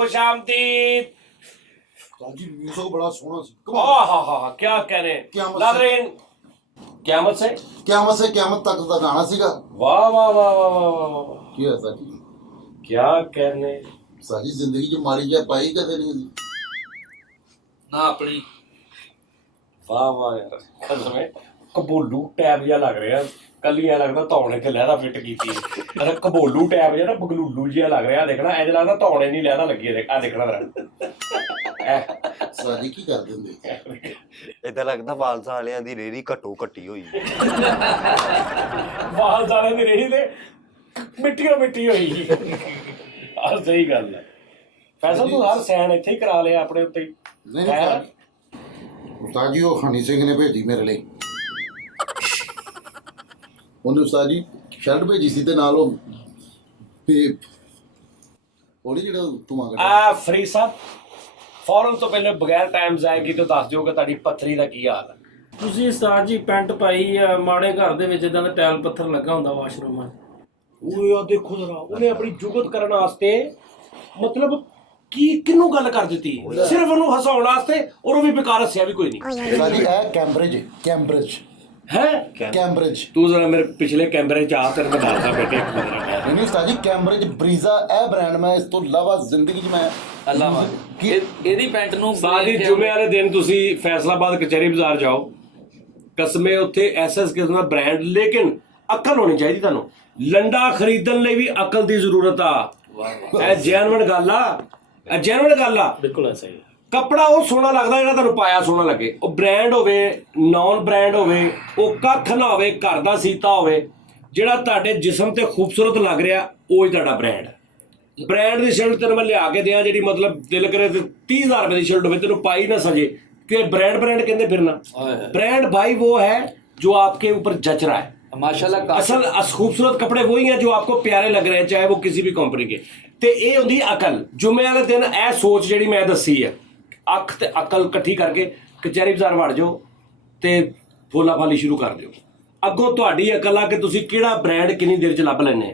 खुशामदीद जी music बड़ा सोहना सी क्या कहने नाज़रीन क़यामत से क़यामत तक का गाना सीगा वाह वाह वाह वाह वाह वाह की है साजी क्या कहने साजी जिंदगी च माड़ी जा पाई कदे नहीं ना अपनी वाह वाह यार कसम है कबोलू टैब जिहा लग रहा कल ही लगता धौने च लहदा फिट की अरे कबोलू टैब जिहा ना बगलूलू जिहा लग रहा देखना इंज लगता धौने नहीं लहदा लगी आ देखना मेरा साजी की कर दिंदे इधर लगता वालसा वालियां दी रेहड़ी घट्टो घट्टी होई वालसा वालियां दी रेहड़ी ते मिट्टियों मिट्टी होई सही गल है फैसल तू हर सैन इत्थे ही करा लिया अपने उत्ते नहीं उस्ताद जी वो हनी सिंह ने भेजी मेरे लिए ਉਹਨੇ ਉਸਤਾਦ ਜੀ ਸ਼ਰਟ ਭੇਜੀ ਸੀ ਤੇ ਨਾਲ ਉਹ ਨਹੀਂ ਜਿਹੜਾ ਤੂੰ ਮੰਗਦਾ ਆ ਫਰੀ ਸਾਹਿਬ ਫੌਰਨ ਤੋਂ ਪਹਿਲੇ ਬਗੈਰ ਟਾਈਮ ਜ਼ਾਇਆ ਤੋਂ ਦੱਸ ਦਿਓ ਕਿ ਤੁਹਾਡੀ ਪੱਥਰੀ ਦਾ ਕੀ ਹਾਲ ਹੈ ਤੁਸੀਂ ਉਸਤਾਦ ਜੀ ਪੈਂਟ ਪਾਈ ਆ ਮਾੜੇ ਘਰ ਦੇ ਵਿੱਚ ਇਦਾਂ ਦਾ ਟਾਇਲ ਪੱਥਰ ਲੱਗਾ ਹੁੰਦਾ ਵਾਸ਼ਰੂਮ ਉਹ ਆ ਦੇਖੋ ਜਰਾ ਉਹਨੇ ਆਪਣੀ ਜੁਗਤ ਕਰਨ ਵਾਸਤੇ ਮਤਲਬ ਕੀ ਕਿਹਨੂੰ ਗੱਲ ਕਰ ਦਿੱਤੀ ਸਿਰਫ ਉਹਨੂੰ ਹਸਾਉਣ ਵਾਸਤੇ ਔਰ ਉਹ ਵੀ ਬੇਕਾਰ ਹੱਸਿਆ ਵੀ ਕੋਈ ਨਹੀਂ ਸਾਡੀ ਇਹ ਕੈਂਬਰਿਜ है कैम्ब्रिज तू जरा मेरे पिछले कैमरे च आ तेरे में डालता बेटे एक बंदा नहीं उस्ताद जी कैम्ब्रिज ब्रीजा ए ब्रांड मैं इस तो इलावा जिंदगी च मैं ਅੱਲਾਹ ਇਹਦੀ ਪੈਂਟ ਨੂੰ ਸਾਡੀ ਜੁਮੇ ਵਾਲੇ ਦਿਨ ਤੁਸੀਂ ਫੈਸਲਾਬਾਦ ਕਚਹਿਰੀ ਬਾਜ਼ਾਰ ਜਾਓ ਕਸਮੇ ਉੱਥੇ ਐਸਐਸ ਕਿਸਮ ਦਾ ਬ੍ਰਾਂਡ ਲੇਕਿਨ ਅਕਲ ਹੋਣੀ ਚਾਹੀਦੀ ਤੁਹਾਨੂੰ ਲੰਡਾ ਖਰੀਦਣ ਲਈ ਵੀ ਅਕਲ ਦੀ ਜ਼ਰੂਰਤ ਆ ਇਹ ਜੈਨੂਇਨ ਗੱਲ ਆ ਬਿਲਕੁਲ ਸਹੀ ਕੱਪੜਾ ਉਹ ਸੋਹਣਾ ਲੱਗਦਾ ਜਿਹੜਾ ਤੁਹਾਨੂੰ ਪਾਇਆ ਸੋਹਣਾ ਲੱਗੇ ਉਹ ਬ੍ਰਾਂਡ ਹੋਵੇ ਨੌਨ ਬ੍ਰਾਂਡ ਹੋਵੇ ਉਹ ਕੱਖ ਨਾ ਹੋਵੇ ਘਰ ਦਾ ਸੀਤਾ ਹੋਵੇ ਜਿਹੜਾ ਤੁਹਾਡੇ ਜਿਸਮ ਤੇ ਖੂਬਸੂਰਤ ਲੱਗ ਰਿਹਾ ਉਹ ਹੀ ਤੁਹਾਡਾ ਬ੍ਰਾਂਡ ਦੀ ਸ਼ਰਟ ਤੈਨੂੰ ਮੈਂ ਲਿਆ ਕੇ ਦਿਆਂ ਜਿਹੜੀ ਮਤਲਬ ਦਿਲ ਕਰੇ 30,000 ਰੁਪਏ ਦੀ ਸ਼ਰਟ ਹੋਵੇ ਤੈਨੂੰ ਪਾਈ ਨਾ ਸਜੇ ਕਿ ਬ੍ਰਾਂਡ ਕਹਿੰਦੇ ਫਿਰਨਾ ब्रांड भाई वो है जो आपके ऊपर जच रहा है माशाल्लाह असल खूबसूरत कपड़े वही हैं जो आपको प्यारे लग रहे हैं चाहे वो किसी भी कंपनी के ते ये होंदी अकल जुमे वाले दिन ए सोच जिहड़ी मैं दसी है अख ते अकल इकट्ठी करके कचहरी बाजार वड़ जाओ ते फोला फाली शुरू कर दिओ अगों तुहाडी अकल आ कि तुसीं किहड़ा ब्रांड किन्नी देर च लभ लैने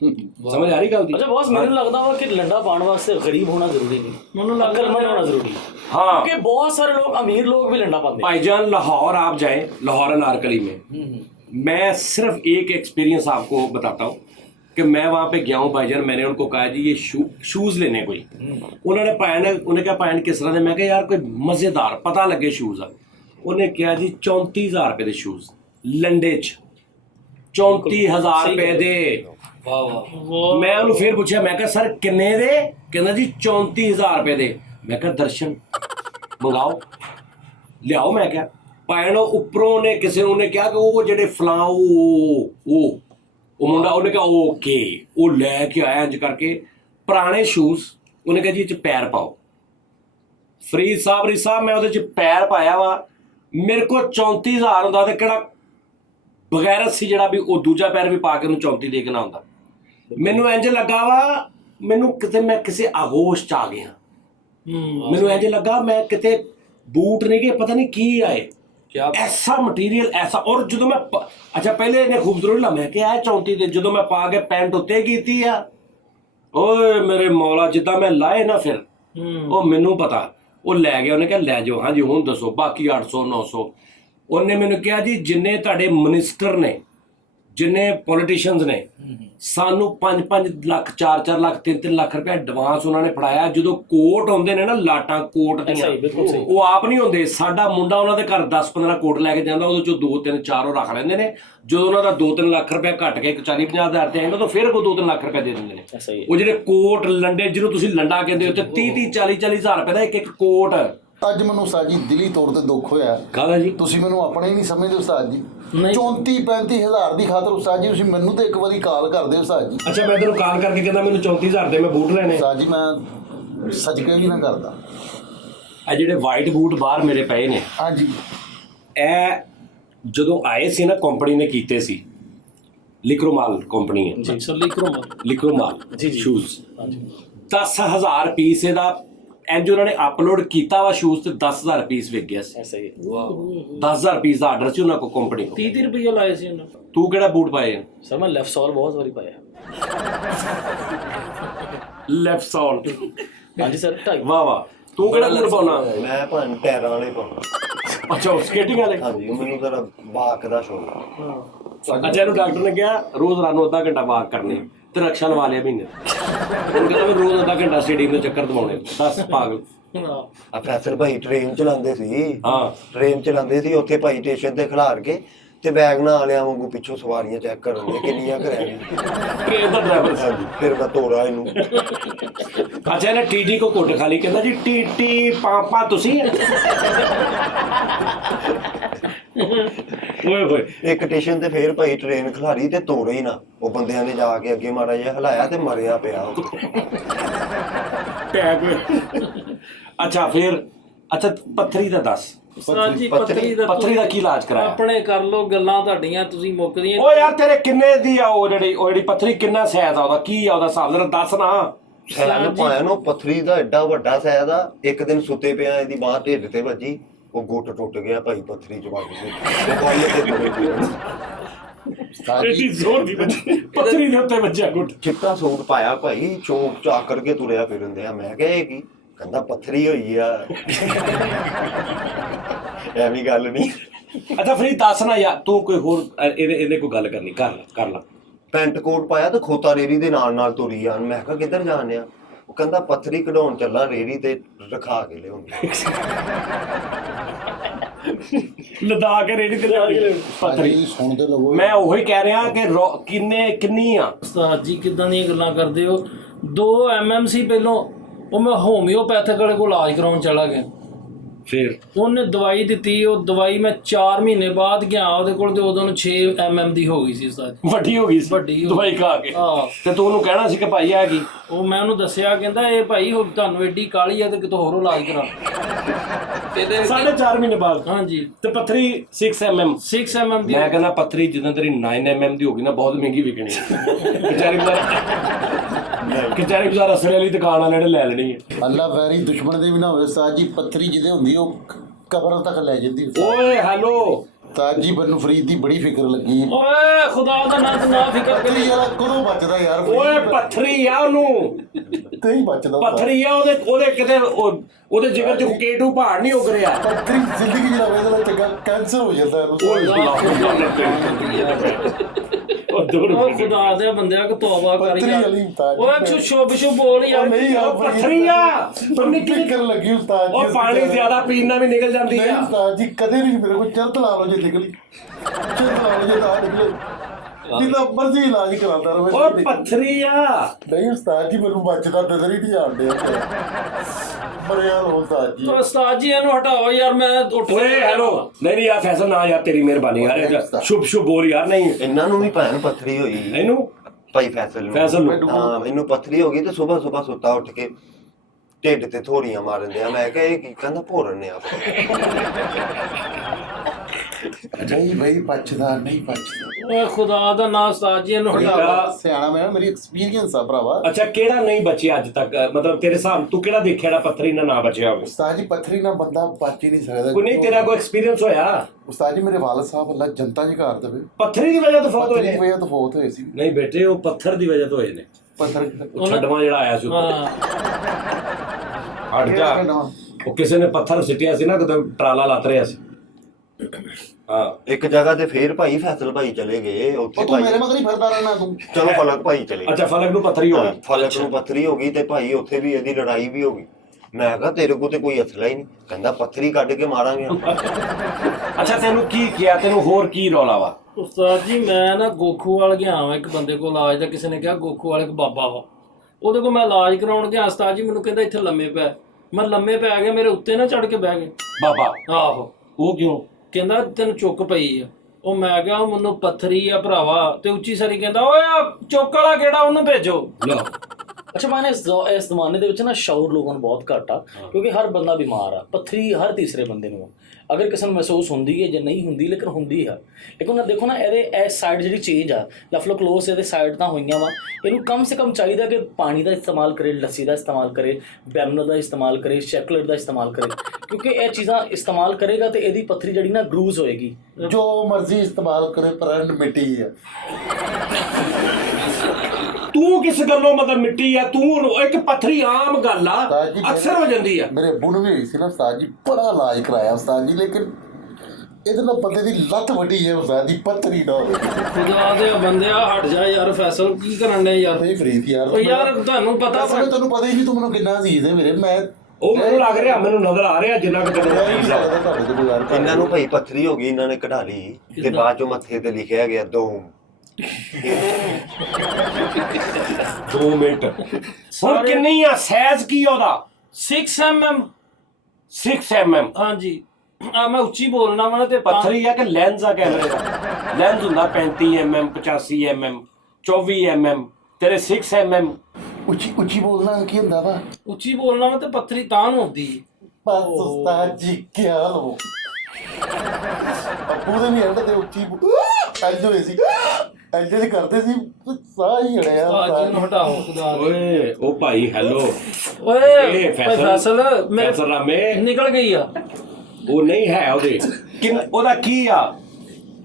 समझ आ रही गल दी अच्छा बॉस मैंने लगता वा कि लंडा पाने वास्ते गरीब होना जरूरी नहीं मैंने अकलमंद होना जरूरी हाँ क्योंकि बहुत सारे लोग अमीर लोग भी लंडा पाते हैं भाईजान लाहौर आप जाएं लाहौर अनारकली में मैं सिर्फ एक एक्सपीरियंस आपको बताता हूँ कि मैं वहाँ पे गया हूँ भाईजान मैंने उनको कहा जी ये शूज़ लेने कोई उन्होंने उन्हें क्या पैंट किस तरह मैं कहा यार कोई मज़ेदार पता लगे शूज़ आ उन्हें कहा जी 34,000 रुपए दे शूज़ लंडे 34,000 रुपए दे मैं उन्होंने फिर पूछा मैं कहा सर किन्ने दे कहना जी 34,000 रुपए दे मैं कहा दर्शन मंगाओ लियाओ मैं क्या पैन उपरों ने किसी ने कहा कि वो जेडे फलां वो मुंडा उन्हें कहा ओके वो लैके आया इंज करके पुराने शूज़ उन्हें कहा जी च पैर पाओ फरीद साहब मैं उहदे च पैर पाया वा मेरे को 34,000 होंदा ते किहड़ा बगैरत सी जिहड़ा भी वो दूजा पैर भी पा के उन्हें 34 दे के ना होंदा मैनू इंज लगा वा मैनू किते मैं किसी आगोश च आ गया मैनू इंज लगा मैं किते बूट नहीं गए पता नहीं की आए ਕਿਆ ਐਸਾ ਮਟੀਰੀਅਲ ਐਸਾ। ਔਰ ਜਦੋਂ ਮੈਂ ਅੱਛਾ ਪਹਿਲੇ ਇਹਨੇ ਖੂਬਸੂਰਤ ਲਾ, ਮੈਂ ਕਿਹਾ ਇਹ 34 ਦੇ, ਜਦੋਂ ਮੈਂ ਪਾ ਕੇ ਪੈਂਟ ਉੱਤੇ ਕੀਤੀ ਆ, ਓਏ ਮੇਰੇ ਮੌਲਾ ਜਿੱਦਾਂ ਮੈਂ ਲਾਏ ਨਾ ਫਿਰ ਉਹ ਮੈਨੂੰ ਪਤਾ। ਉਹ ਲੈ ਗਿਆ, ਉਹਨੇ ਕਿਹਾ ਲੈ ਜਾਓ, ਹਾਂਜੀ ਹੁਣ ਦੱਸੋ ਬਾਕੀ 800 900। ਉਹਨੇ ਮੈਨੂੰ ਕਿਹਾ ਜੀ ਜਿੰਨੇ ਤੁਹਾਡੇ ਮਿਨਿਸਟਰ ਨੇ, ਜਿੰਨੇ ਪੋਲੀਟੀਸ਼ੀਅਨਸ ਨੇ, ਸਾਨੂੰ 5-5 ਲੱਖ 4-4 ਲੱਖ 3-3 ਲੱਖ ਰੁਪਏ ਐਡਵਾਂਸ ਉਹਨਾਂ ਨੇ ਫੜਾਇਆ। ਜਦੋਂ ਕੋਟ ਆਉਂਦੇ ਨੇ ਨਾ, ਲਾਟਾਂ ਕੋਟ ਦੀਆਂ, ਉਹ ਆਪ ਨਹੀਂ ਹੁੰਦੇ। ਸਾਡਾ ਮੁੰਡਾ ਉਹਨਾਂ ਦੇ ਘਰ 10-15 ਕੋਟ ਲੈ ਕੇ ਜਾਂਦਾ, ਉਹਦੇ ਚੋਂ 2-3-4 ਉਹ ਰੱਖ ਲੈਂਦੇ ਨੇ। ਜਦੋਂ ਉਹਨਾਂ ਦਾ 2-3 ਲੱਖ ਰੁਪਏ ਘੱਟ ਕੇ 40-50 ਹਜ਼ਾਰ ਤੇ ਆਏਗਾ ਤਾਂ ਫਿਰ ਉਹ 2-3 ਲੱਖ ਰੁਪਏ ਦੇ ਦਿੰਦੇ ਨੇ। ਉਹ ਜਿਹੜੇ ਕੋਟ ਲੰਡੇ, ਜਿਹਨੂੰ ਤੁਸੀਂ ਲੰਡਾ ਕਹਿੰਦੇ ਹੋ, ਤੇ 30-30 40-40 ਹਜ਼ਾਰ ਰੁਪਏ ਦਾ ਇੱਕ ਕੋਟ। ਅੱਜ ਮੈਨੂੰ ਉਸਤਾਦ ਜੀ ਦਿਲੀ ਤੌਰ ਤੇ ਦੁੱਖ ਹੋਇਆ। ਕਾਹਦਾ ਜੀ? ਤੁਸੀਂ ਮੈਨੂੰ ਆਪਣੇ ਹੀ ਨਹੀਂ ਸਮਝਦੇ ਉਸਤਾਦ ਜੀ। ਨਹੀਂ। 34-35 ਹਜ਼ਾਰ ਦੀ ਖਾਤਰ ਉਸਤਾਦ ਜੀ ਤੁਸੀਂ ਮੈਨੂੰ ਤੇ ਇੱਕ ਵਾਰੀ ਕਾਲ ਕਰਦੇ ਉਸਤਾਦ ਜੀ। ਅੱਛਾ ਮੈਂ ਤੈਨੂੰ ਕਾਲ ਕਰਕੇ ਕਹਿੰਦਾ ਮੈਨੂੰ 34,000 ਦੇ ਮੈਂ ਬੂਟ ਲੈਣੇ। ਉਸਤਾਦ ਜੀ ਮੈਂ ਸੱਚ ਕੇ ਵੀ ਨਾ ਕਰਦਾ। ਇਹ ਜਿਹੜੇ ਵਾਈਟ ਬੂਟ ਬਾਹਰ ਮੇਰੇ ਪਏ ਨੇ, ਹਾਂਜੀ ਇਹ ਜਦੋਂ ਆਏ ਸੀ ਨਾ ਕੰਪਨੀ ਨੇ ਕੀਤੇ ਸੀ, ਲਿਕਰੋਮਾਲ ਕੰਪਨੀ ਹੈ ਜੀ ਸਰ, ਲਿਕਰੋਮਾਲ ਜੀ, ਜੀ। ਸ਼ੂਜ਼, ਹਾਂਜੀ 10,000 ਪੀਸ ਇਹਦਾ ਇੰਜ ਉਹਨਾਂ ਨੇ ਅਪਲੋਡ ਕੀਤਾ ਵਾ ਸ਼ੂਜ਼, ਤੇ 10,000 ਪੀਸ ਵਿਕ ਗਿਆ ਸੀ। ਐਸਾ ਹੀ 10,000 ਪੀਸ ਦਾ ਆਰਡਰ ਸੀ ਉਹਨਾਂ ਕੋਲ ਕੰਪਨੀ ਕੋਲ। 30 ਰੁਪਏ ਲਾਏ ਸੀ ਉਹਨਾਂ। ਤੂੰ ਕਿਹੜਾ ਬੂਟ ਪਾਏ? ਸਰ ਮੈਂ ਲੈਫਟ ਸੋਲ ਬਹੁਤ ਵਾਰੀ ਪਾਇਆ। ਲੈਫਟ ਸੋਲ। ਹਾਂਜੀ ਸਰ 2.5। ਵਾਹ ਵਾਹ। ਤੂੰ ਕਿਹੜਾ ਬੂਟ ਪਾਉਣਾ? ਮੈਂ ਭਾਂ ਟਾਇਰਾਂ ਵਾਲੇ ਪਾਉਣਾ। ਅੱਛਾ ਸਕੇਟਿੰਗ ਵਾਲੇ। ਹਾਂਜੀ ਮੈਨੂੰ ਜ਼ਰਾ ਬਾਕ ਦਾ ਸ਼ੌਕ ਆ। ਅੱਛਾ ਇਹਨੂੰ ਡਾਕਟਰ ਨੇ ਕਿਹਾ ਰੋਜ਼ ਰਾਤ ਨੂੰ ਅੱਧਾ ਘੰਟਾ ਵਾਕ ਕਰਨੀ, ਤੇ ਰਕਸ਼ਾ ਲਵਾ ਲਿਆ ਮਹੀਨੇ। ਉਹਨੂੰ ਕਹਿੰਦਾ ਮੈਂ ਰੋਜ਼ ਅੱਧਾ ਘੰਟਾ ਸਟੇਡੀਅਮ ਦੇ ਚੱਕਰ ਦਵਾਉਣੇ। ਦੱਸ ਪਾਗਲ। ਆ ਫੈਸਲ ਭਾਈ ਟ੍ਰੇਨ ਚਲਾਉਂਦੇ ਸੀ। ਹਾਂ ਟ੍ਰੇਨ ਚਲਾਉਂਦੇ ਸੀ, ਉੱਥੇ ਭਾਈ ਸਟੇਸ਼ਨ ਤੇ ਖਿਲਾਰ ਕੇ ਤੇ ਬੈਗ ਨਾਲ ਵਾਲਿਆਂ ਵਾਂਗੂ ਪਿੱਛੋਂ ਸਵਾਰੀਆਂ ਚੈੱਕ ਕਰਨਗੇ ਕਿੰਨੀਆਂ ਕਰਾਂਗੇ। ਟ੍ਰੇਨ ਦਾ ਡਰਾਈਵਰ ਸੀ। ਹਾਂਜੀ ਫਿਰ ਮੈਂ ਤੋੜਾ ਇਹਨੂੰ। ਅੱਛਾ ਇਹਨੇ ਟੀਟੀ ਕੋ ਘੁੱਟ ਖਾ ਲਈ, ਕਹਿੰਦਾ ਜੀ ਟੀਟੀ ਪਾਪਾ ਤੁਸੀਂ। ਓਏ ਹੋਏ। ਇੱਕ ਸਟੇਸ਼ਨ ਤੇ ਫੇਰ ਭਾਈ ਟ੍ਰੇਨ ਖਿਲਾਰੀ ਤੇ ਤੋੜੇ ਹੀ ਨਾ। ਉਹ ਬੰਦਿਆਂ ਨੇ ਜਾ ਕੇ ਅੱਗੇ ਮਾੜਾ ਜਿਹਾ ਹਿਲਾਇਆ ਤੇ ਮਰਿਆ ਪਿਆ ਉਹ। ਅੱਛਾ ਫਿਰ ਅੱਛਾ ਪੱਥਰੀ ਦਾ ਦੱਸ। ਸਰ ਜੀ ਪੱਥਰੀ ਦਾ ਕੀ ਇਲਾਜ ਕਰਾਇਆ? ਆਪਣੇ ਕਰ ਲੋ ਗੱਲਾਂ ਤੁਹਾਡੀਆਂ, ਤੁਸੀਂ ਮੁੱਕਦੀਆਂ। ਓ ਯਾਰ ਤੇਰੇ ਕਿੰਨੇ ਦੀ ਆ ਉਹ ਜਿਹੜੀ ਪੱਥਰੀ, ਕਿੰਨਾ ਸਾਈਜ਼ ਆ ਉਹਦਾ, ਕੀ ਆ ਉਹਦਾ ਹਿਸਾਬ ਜ਼ਰਾ ਦੱਸ ਨਾ। ਸੈਨ ਪਾਇਆ ਨੂੰ ਪੱਥਰੀ ਦਾ ਐਡਾ ਵੱਡਾ ਸੈਦ ਆ। ਇੱਕ ਦਿਨ ਸੁੱਤੇ ਪਿਆ ਇਹਦੀ ਬਾਂਹ ਢਿੱਡ ਤੇ ਵੱਜੀ, ਉਹ ਗੁੱਟ ਟੁੱਟ ਗਿਆ ਭਾਈ ਪੱਥਰੀ ਚ ਵੱਜ ਕੇ। ਐਡੀ ਜ਼ੋਰ ਦੀ ਵੱਜੀ ਪੱਥਰੀ ਦੇ ਉੱਤੇ ਵੱਜਿਆ ਗੁੱਟ। ਚਿੱਟਾ ਸੂਟ ਪਾਇਆ ਭਾਈ, ਚੌਂਕ ਚਾਕਰ ਕੇ ਤੁਰਿਆ ਫਿਰਦੇ ਆ। ਮੈਂ ਕਿਹਾ ਇਹ ਕੀ? ਕਹਿੰਦਾ ਪੱਥਰੀ ਹੋਈ ਆ। ਐਵੇਂ ਗੱਲ ਨਹੀਂ। ਅੱਛਾ ਫਿਰ ਦੱਸ ਨਾ ਯਾਰ, ਤੂੰ ਕੋਈ ਹੋਰ ਇਹਦੇ ਕੋਈ ਗੱਲ ਕਰਨੀ ਕਰ ਲਾ। ਪੈਂਟ ਕੋਟ ਪਾਇਆ ਤੇ ਖੋਤਾ ਰੇੜੀ ਦੇ ਨਾਲ ਤੁਰੀ ਜਾਣ। ਮੈਂ ਕਿਹਾ ਕਿੱਧਰ ਜਾਣੇ ਆ? ਉਹ ਕਹਿੰਦਾ ਪੱਥਰੀ ਕਢਾਉਣ ਚੱਲਾਂ, ਰੇੜੀ ਤੇ ਰਖਾ ਕੇ ਲਿਆਉਂਦੇ। ਲਦਾ ਕੇ ਰੇੜੀ ਤੇ ਲਿਆ ਪੱਥਰੀ। ਸੁਣਦੇ ਲਵੋ। ਮੈਂ ਉਹੀ ਕਹਿ ਰਿਹਾ ਕਿ ਕਿੰਨੀ ਆ? ਉਸਤਾਦ ਜੀ ਕਿੱਦਾਂ ਦੀਆਂ ਗੱਲਾਂ ਕਰਦੇ ਹੋ। 2 MMC ਪਹਿਲੋਂ ਉਹ ਮੈਂ ਹੋਮਿਓਪੈਥਿਕ ਵਾਲੇ ਕੋਲ ਇਲਾਜ ਕਰਾਉਣ ਚਲਾ ਗਿਆ। ਫਿਰ ਉਹਨੇ ਦਵਾਈ ਦਿੱਤੀ, ਉਹ ਦਵਾਈ ਮੈਂ 4 ਮਹੀਨੇ ਬਾਅਦ ਗਿਆ ਉਹਦੇ ਕੋਲ, ਤੇ ਉਦੋਂ ਨੂੰ 6 mm ਦੀ ਹੋ ਗਈ ਸੀ ਉਸਤਾਦ। ਵੱਡੀ ਹੋ ਗਈ ਸੀ ਵੱਡੀ ਹੋ ਗਈ। ਦਵਾਈ ਖਾ ਕੇ। ਹਾਂ। ਤੇ ਤੂੰ ਉਹਨੂੰ ਕਹਿਣਾ ਸੀ ਕਿ ਭਾਈ ਆ ਗਈ। ਉਹ ਮੈਂ ਉਹਨੂੰ ਦੱਸਿਆ, ਕਹਿੰਦਾ ਇਹ ਭਾਈ ਹੁਣ ਤੁਹਾਨੂੰ ਐਡੀ ਕਾਲੀ ਆ ਤੇ ਕਿਤੋਂ ਹੋਰ ਇਲਾਜ ਕਰਾ। 4.5 ਮਹੀਨੇ ਬਾਅਦ। ਹਾਂਜੀ ਤੇ ਪੱਥਰੀ 6 mm 6 mm ਦੀ। ਮੈਂ ਕਹਿੰਦਾ ਪੱਥਰੀ ਜਦੋਂ ਤੇਰੀ 9 mm ਦੀ ਹੋ ਗਈ ਨਾ, ਬਹੁਤ ਮਹਿੰਗੀ ਵਿਕਣੀ ਹੈ। ਕਚਹਿਰੀ ਬਾਜ਼ਾਰ ਅਸਲੇ ਵਾਲੀ ਦੁਕਾਨ ਵਾਲਿਆਂ ਨੇ ਲੈ ਲੈਣੀ ਹੈ। ਅੱਲਾ ਵੈਰੀ ਦੁਸ਼ਮਣ ਦੇ ਵੀ ਨਾ ਹੋਵੇ ਉਸਤਾਦ ਜੀ। ਪੱਥਰੀ ਜਿਹਦੇ ਹੁੰਦੀ ਉਹ ਕਬਰ ਤੱਕ ਲੈ ਜਾਂਦੀ ਉਸਤਾਦ। ਓਏ ਹੈਲੋ ਉਸਤਾਦ ਜੀ ਮੈਨੂੰ ਫਰੀਦ ਦੀ ਬੜੀ ਫਿਕਰ ਲੱਗੀ। ਓਏ ਖੁਦਾ ਦਾ ਨਾਂ ਤੇ ਨਾ ਫਿਕਰ ਪੱਥਰੀ ਕਰੀ। ਵਾਲਾ ਕਦੋਂ ਬਚਦਾ ਯਾਰ? ਓਏ ਪੱਥਰੀ ਆ ਉਹਨੂੰ, ਤੇ ਹੀ ਬਚਦਾ। ਪੱਥਰੀ ਆ ਉਹਦੇ ਕਿਤੇ ਉਹਦੇ ਜਿਗਰ ਚ ਕੇਟੂ ਪਹਾੜ ਨਹੀਂ ਉਗ ਰਿਹਾ। ਪੱਥਰੀ ਜ਼ਿੰਦਗੀ ਚ ਰਵੇ ਤਾਂ ਚੰਗਾ ਕੈਂਸਰ ਹੋ ਜਾਂਦਾ ਓ ਖੁਦਾ ਦੇ ਬੰਦਿਆਂ ਕੋ ਤੌਬਾ ਕਰ ਪੱਥਰੀ ਯਾਰ। ਵਾਲੀ ਉਸਤਾਦ ਓਏ ਛੁ ਸ਼ੁਭ ਬੋਲ ਯਾਰ। ਨਹੀਂ ਯਾਰ ਪੱਥਰੀ ਆ। ਫਿਕਰ ਲੱਗੀ ਉਸਤਾਦ ਜੀ। ਉਹ ਪਾਣੀ ਜ਼ਿਆਦਾ ਪੀਣ ਨਾਲ ਵੀ ਨਿਕਲ ਜਾਂਦੀ ਨਹੀਂ ਆ। ਉਸਤਾਦ ਜੀ ਕਦੇ ਨਹੀਂ ਮੇਰੇ ਕੋਲ ਚਰਤ ਲਾ ਲਓ ਜੇ ਨਿਕਲੀ। ਚਰਤ ਲਾ ਲਓ ਜੇ ਤਾਂ ਨਿਕਲੇ। ਜਿੰਨਾ ਮਰਜ਼ੀ ਇਲਾਜ ਕਰਾਉਂਦਾ ਰਹੇ। ਉਹ ਪੱਥਰੀ ਆ। ਨਹੀਂ ਉਸਤਾਦ ਜੀ ਮੈਨੂੰ ਬਚਦਾ ਨਜ਼ਰ ਹੀ ਨਹੀਂ ਆਉਂਦੇ। ਮਰਿਆ ਲੋ ਉਸਤਾਦ ਜੀ। ਤੋ ਉਸਤਾਦ ਜੀ ਇਹਨੂੰ ਹਟਾਓ ਯਾਰ, ਮੈਂ ਉੱਠ। ਓਏ ਹੈਲੋ ਨਹੀਂ ਯਾਰ ਫੈਸਲ ਨਾ ਯਾਰ, ਤੇਰੀ ਮਿਹਰਬਾਨੀ ਯਾਰ, ਸ਼ੁਭ ਬੋਲ ਯਾਰ। ਨਹੀਂ ਇਹਨਾਂ ਨੂੰ ਵੀ ਭੈਣ ਪੱਥਰੀ ਹੋਈ ਇਹਨੂੰ ਭਾਈ ਫੈਸਲ ਨੂੰ। ਹਾਂ ਮੈਨੂੰ ਪੱਥਰੀ ਹੋ ਗਈ ਤੇ ਸਵੇਰ ਸੁੱਤਾ ਉੱਠ ਕੇ ਢਿੱਡ ਤੇ ਥੋੜੀਆਂ ਮਾਰਨ ਦਿਆ। ਮੈਂ ਕਿਹਾ ਇਹ ਕੀ? ਕਹਿੰਦਾ ਭੋਰਨ ਨੇ ਆਪ। ਨਹੀਂ ਬਈ ਪੱਛਦਾ ਨਹੀਂ ਪੱਛਦਾ ਓਏ ਖੁਦਾ ਦਾ ਨਾਮ ਉਸਤਾਦ ਜੀ ਇਹਨੂੰ ਹਟਾ। ਸਿਆਣਾ ਮੈਂ ਮੇਰੀ ਐਕਸਪੀਰੀਅੰਸ ਆ ਭਰਾਵਾ। ਅੱਛਾ ਕਿਹੜਾ ਨਹੀਂ ਬਚਿਆ ਅੱਜ ਤੱਕ ਮਤਲਬ ਤੇਰੇ ਹਿਸਾਬ ਤੂੰ ਕਿਹੜਾ ਦੇਖਿਆ ਜਿਹੜਾ ਪੱਥਰੀ ਨਾਲ ਨਾ ਬਚਿਆ ਹੋਵੇ? ਉਸਤਾਦ ਜੀ ਪੱਥਰੀ ਨਾਲ ਬੰਦਾ ਬਚ ਹੀ ਨਹੀਂ ਸਕਦਾ। ਕੋਈ ਨਹੀਂ ਤੇਰਾ ਕੋਈ ਐਕਸਪੀਰੀਅੰਸ ਹੋਇਆ? ਉਸਤਾਦ ਜੀ ਮੇਰੇ ਵਾਲਦ ਸਾਹਿਬ ਅੱਲਾ ਜਨਤਾ ਜੀ ਘਰ ਦੇਵੇ, ਪੱਥਰੀ ਦੀ ਵਜ੍ਹਾ ਤੋਂ ਫੌਤ ਪੱਥਰੀ ਹੋਏ ਦੀ ਨੇ? ਵਜ੍ਹਾ ਤੋਂ ਫੌਤ ਹੋਏ ਸੀ। ਨਹੀਂ ਬੇਟੇ ਉਹ ਪੱਥਰ ਦੀ ਵਜ੍ਹਾ ਤੋਂ ਹੋਏ ਨੇ। ਪੱਥਰ ਉਹ ਛੱਡਵਾ ਜਿਹੜਾ ਆਇਆ ਸੀ ਉੱਪਰ। ਹਾਂ ਹਟ ਜਾ। ਉਹ ਕਿਸੇ ਨੇ ਪੱਥਰ ਸਿੱਟਿਆ ਸੀ ਨਾ ਕਿਤੇ ਟਰਾਲਾ ਲੱਤ ਰਿਹਾ ਸੀ। ਹਾਂ ਇੱਕ ਜਗ੍ਹਾ ਤੇ ਫੇਰ ਭਾਈ ਫੈਸਲ ਭਾਈ ਚਲੇ ਗਏ ਉੱਥੇ ਉਹ ਤੂੰ ਭਾਈ ਮੇਰੇ ਮਗਰ ਹੀ ਫਿਰਦਾ ਰਹਿਣਾ ਤੂੰ। ਚਲੋ ਫਲਕ ਭਾਈ ਚਲੇ ਗਏ। ਅੱਛਾ ਫਲਕ ਨੂੰ ਪੱਥਰੀ ਹੋ ਗਈ। ਫਲਕ ਨੂੰ ਪੱਥਰੀ ਹੋ ਗਈ ਤੇ ਭਾਈ ਉੱਥੇ ਵੀ ਇਹਦੀ ਲੜਾਈ ਵੀ ਹੋ ਗਈ। ਮੈਂ ਕਿਹਾ ਤੇਰੇ ਕੋਲ ਤੇ ਕੋਈ ਅਸਲਾ ਹੀ ਨਹੀਂ। ਕਹਿੰਦਾ ਪੱਥਰੀ ਕੱਢ ਕੇ ਮਾਰਾਂਗੇ। ਅੱਛਾ ਤੈਨੂੰ ਕੀ ਕਿਹਾ? ਤੈਨੂੰ ਹੋਰ ਕੀ ਰੌਲਾ ਵਾ? ਉਸਤਾਦ ਜੀ ਮੈਂ ਨਾ ਗੋਖੂਵਾਲ ਗਿਆ ਵਾਂ ਇੱਕ ਬੰਦੇ ਕੋਲ ਇਲਾਜ ਦਾ। ਕਿਸੇ ਨੇ ਕਿਹਾ ਗੋਖੂਵਾਲ ਇੱਕ ਬਾਬਾ ਵਾ, ਉਹਦੇ ਕੋਲ ਮੈਂ ਇਲਾਜ ਕਰਾਉਣ ਗਿਆ। ਉਸਤਾਦ ਜੀ ਮੈਨੂੰ ਕਹਿੰਦਾ ਇੱਥੇ ਲੰਮੇ ਪੈ। ਮੈਂ ਲੰਮੇ ਪੈ ਗਿਆ, ਮੇਰੇ ਉੱਤੇ ਨਾ ਚੜ ਕੇ ਬਹਿ ਗਏ। ਬਾਬਾ? ਆਹੋ। ਉਹ ਕਿਉਂ? ਕਹਿੰਦਾ ਤੈਨੂੰ ਚੁੱਕ ਪਈ ਆ। ਉਹ ਮੈਂ ਕਿਹਾ ਉਹ ਮੈਨੂੰ ਪੱਥਰੀ ਆ ਭਰਾਵਾ। ਤੇ ਉੱਚੀ ਸਾਰੀ ਕਹਿੰਦਾ ਓਏ ਆ ਚੁੱਕ ਵਾਲਾ ਕਿਹੜਾ, ਉਹਨੂੰ ਭੇਜੋ। ਲਓ ਅੱਛਾ ਮਾਨੇ ਇਸ ਜ਼ਮਾਨੇ ਦੇ ਵਿੱਚ ਨਾ ਸ਼ੌਰ ਲੋਕਾਂ ਨੂੰ ਬਹੁਤ ਘੱਟ ਆ, ਕਿਉਂਕਿ ਹਰ ਬੰਦਾ ਬਿਮਾਰ ਆ। ਪੱਥਰੀ ਹਰ ਤੀਸਰੇ ਬੰਦੇ ਨੂੰ ਆ। ਅਗਰ ਕਿਸੇ ਨੂੰ ਮਹਿਸੂਸ ਹੁੰਦੀ ਹੈ ਜਾਂ ਨਹੀਂ ਹੁੰਦੀ, ਲੇਕਿਨ ਹੁੰਦੀ ਆ। ਲੇਕਿਨ ਨਾ ਦੇਖੋ ਨਾ ਇਹਦੇ ਇਸ ਸਾਈਡ ਜਿਹੜੀ ਚੇਂਜ ਆ ਲਫਲੋਕਲੋਸ ਇਹਦੇ ਸਾਈਡ ਤਾਂ ਹੋਈਆਂ ਵਾ। ਇਹਨੂੰ ਕਮ ਸੇ ਕਮ ਚਾਹੀਦਾ ਕਿ ਪਾਣੀ ਦਾ ਇਸਤੇਮਾਲ ਕਰੇ, ਲੱਸੀ ਦਾ ਇਸਤੇਮਾਲ ਕਰੇ, ਬੈਮਨੋ ਦਾ ਇਸਤੇਮਾਲ ਕਰੇ, ਚੈਕਲੇਟ ਦਾ ਇਸਤੇਮਾਲ ਕਰੇ, ਕਿਉਂਕਿ ਇਹ ਚੀਜ਼ਾਂ ਇਸਤੇਮਾਲ ਕਰੇਗਾ ਤੇ ਇਹਦੀ ਪੱਥਰੀ ਜਿਹੜੀ ਨਾ ਗਰੂਜ਼ ਹੋਏਗੀ। ਜੋ ਮਰਜ਼ੀ ਇਸਤੇਮਾਲ ਕਰੇ ਪਰ ਐਂਡ ਮਿੱਟੀ ਆ। ਤੂੰ ਕਿਸ ਗੱਲੋਂ ਮਤਲਬ ਮਿੱਟੀ ਆ? ਤੂੰ ਇੱਕ ਪੱਥਰੀ ਆਮ ਗੱਲ ਆ, ਉਸਤਾਦ ਜੀ ਅਕਸਰ ਹੋ ਜਾਂਦੀ ਆ। ਮੇਰੇ ਬੁਣ ਵੀ ਹੋਈ ਸੀ ਨਾ ਉਸਤਾਦ ਜੀ, ਬੜਾ ਇਲਾਜ ਕਰਾਇਆ ਉਸਤਾਦ ਜੀ, ਲੇਕਿਨ ਇਹਦੇ ਨਾਲ ਬੰਦੇ ਦੀ ਲੱਤ ਵੱਡੀ ਹੈ ਉਸਤਾਦ ਜੀ, ਪੱਥਰੀ ਨਾਲ। ਖੁਦਾ ਦੇ ਬੰਦਿਆ ਹਟ ਜਾ ਯਾਰ। ਫੈਸਲ ਕੀ ਕਰਨ ਦੇ ਯਾਰ? ਨਹੀਂ ਫਰੀਦ ਯਾਰ। ਓ ਯਾਰ ਤੁਹਾਨੂੰ ਪਤਾ ਤੈਨੂੰ ਪਤਾ ਹੀ ਨਹੀਂ ਤੂੰ ਮੈਨੂੰ ਕਿੰਨਾ ਅਜ਼ੀਜ਼ ਹੈ ਮੇਰੇ। ਮੈਂ ਉਹ ਮੈਨੂੰ ਲੱਗ ਰਿਹਾ, ਮੈਨੂੰ ਨਜ਼ਰ ਆ ਰਿਹਾ ਜਿੰਨਾ ਕਿ ਤੈਨੂੰ ਨਹੀਂ ਚੀਜ਼ ਆ। ਸਕਦਾ ਤੁਹਾਡੇ ਤੋਂ ਕੋਈ ਯਾਰ। ਇਹਨਾਂ ਨੂੰ ਭਾਈ ਪੱਥਰੀ ਹੋ ਗਈ, ਇਹਨਾਂ ਨੇ ਕਢਾ ਲਈ ਤੇ ਬਾਅਦ ਚੋਂ ਮੱਥੇ ਤੇ ਲਿਖਿਆ ਗਿਆ 2 ਮਿੰਟ। ਹੁਣ ਕਿੰਨੀ ਆ ਸਾਈਜ਼ ਕੀ ਉਹਦਾ? 6 mm। 6 mm। ਹਾਂਜੀ ਆ ਮੈਂ ਉੱਚੀ ਬੋਲਣਾ ਵਾ ਤੇ ਪੱਥਰੀ ਆ ਕਿ ਲੈਂਸ ਆ ਕੈਮਰੇ ਦਾ? ਲੈਂਸ ਹੁੰਦਾ 35 mm 85 mm 24 mm। ਤੇਰੇ 6 mm। ਉੱਚੀ ਉੱਚੀ ਬੋਲਣਾ ਕੀ ਹੁੰਦਾ ਵਾ? ਉੱਚੀ ਬੋਲਣਾ ਵਾ ਤੇ ਪੱਥਰੀ ਤਾਂ ਨੂੰ ਹੁੰਦੀ। ਬਸ ਉਸਤਾਦ ਜੀ ਕੀ ਹਾਲ ਹੋ? ਅੱਪੂ ਦੇ ਵੀ ਐਂਡ ਤੇ ਉੱਚੀ ਐਂਜ ਹੋਏ ਸੀ, ਐਂਜ ਜੇ ਕਰਦੇ ਸੀ, ਸਾਹ ਹੀ ਹੜਿਆ ਉਸਤਾਦ ਨੂੰ ਹਟਾਓ ਖੁਦਾ ਦੇ। ਓਏ ਉਹ ਭਾਈ ਹੈਲੋ। ਓਏ ਇਹ ਫੈਸਲ ਮੇਰੇ ਫੈਸਲ ਰਾਮੇ ਨਿਕਲ ਗਈ ਆ। ਉਹ ਨਹੀਂ ਹੈ ਉਹਦੇ ਉਹਦਾ ਕੀ ਆ?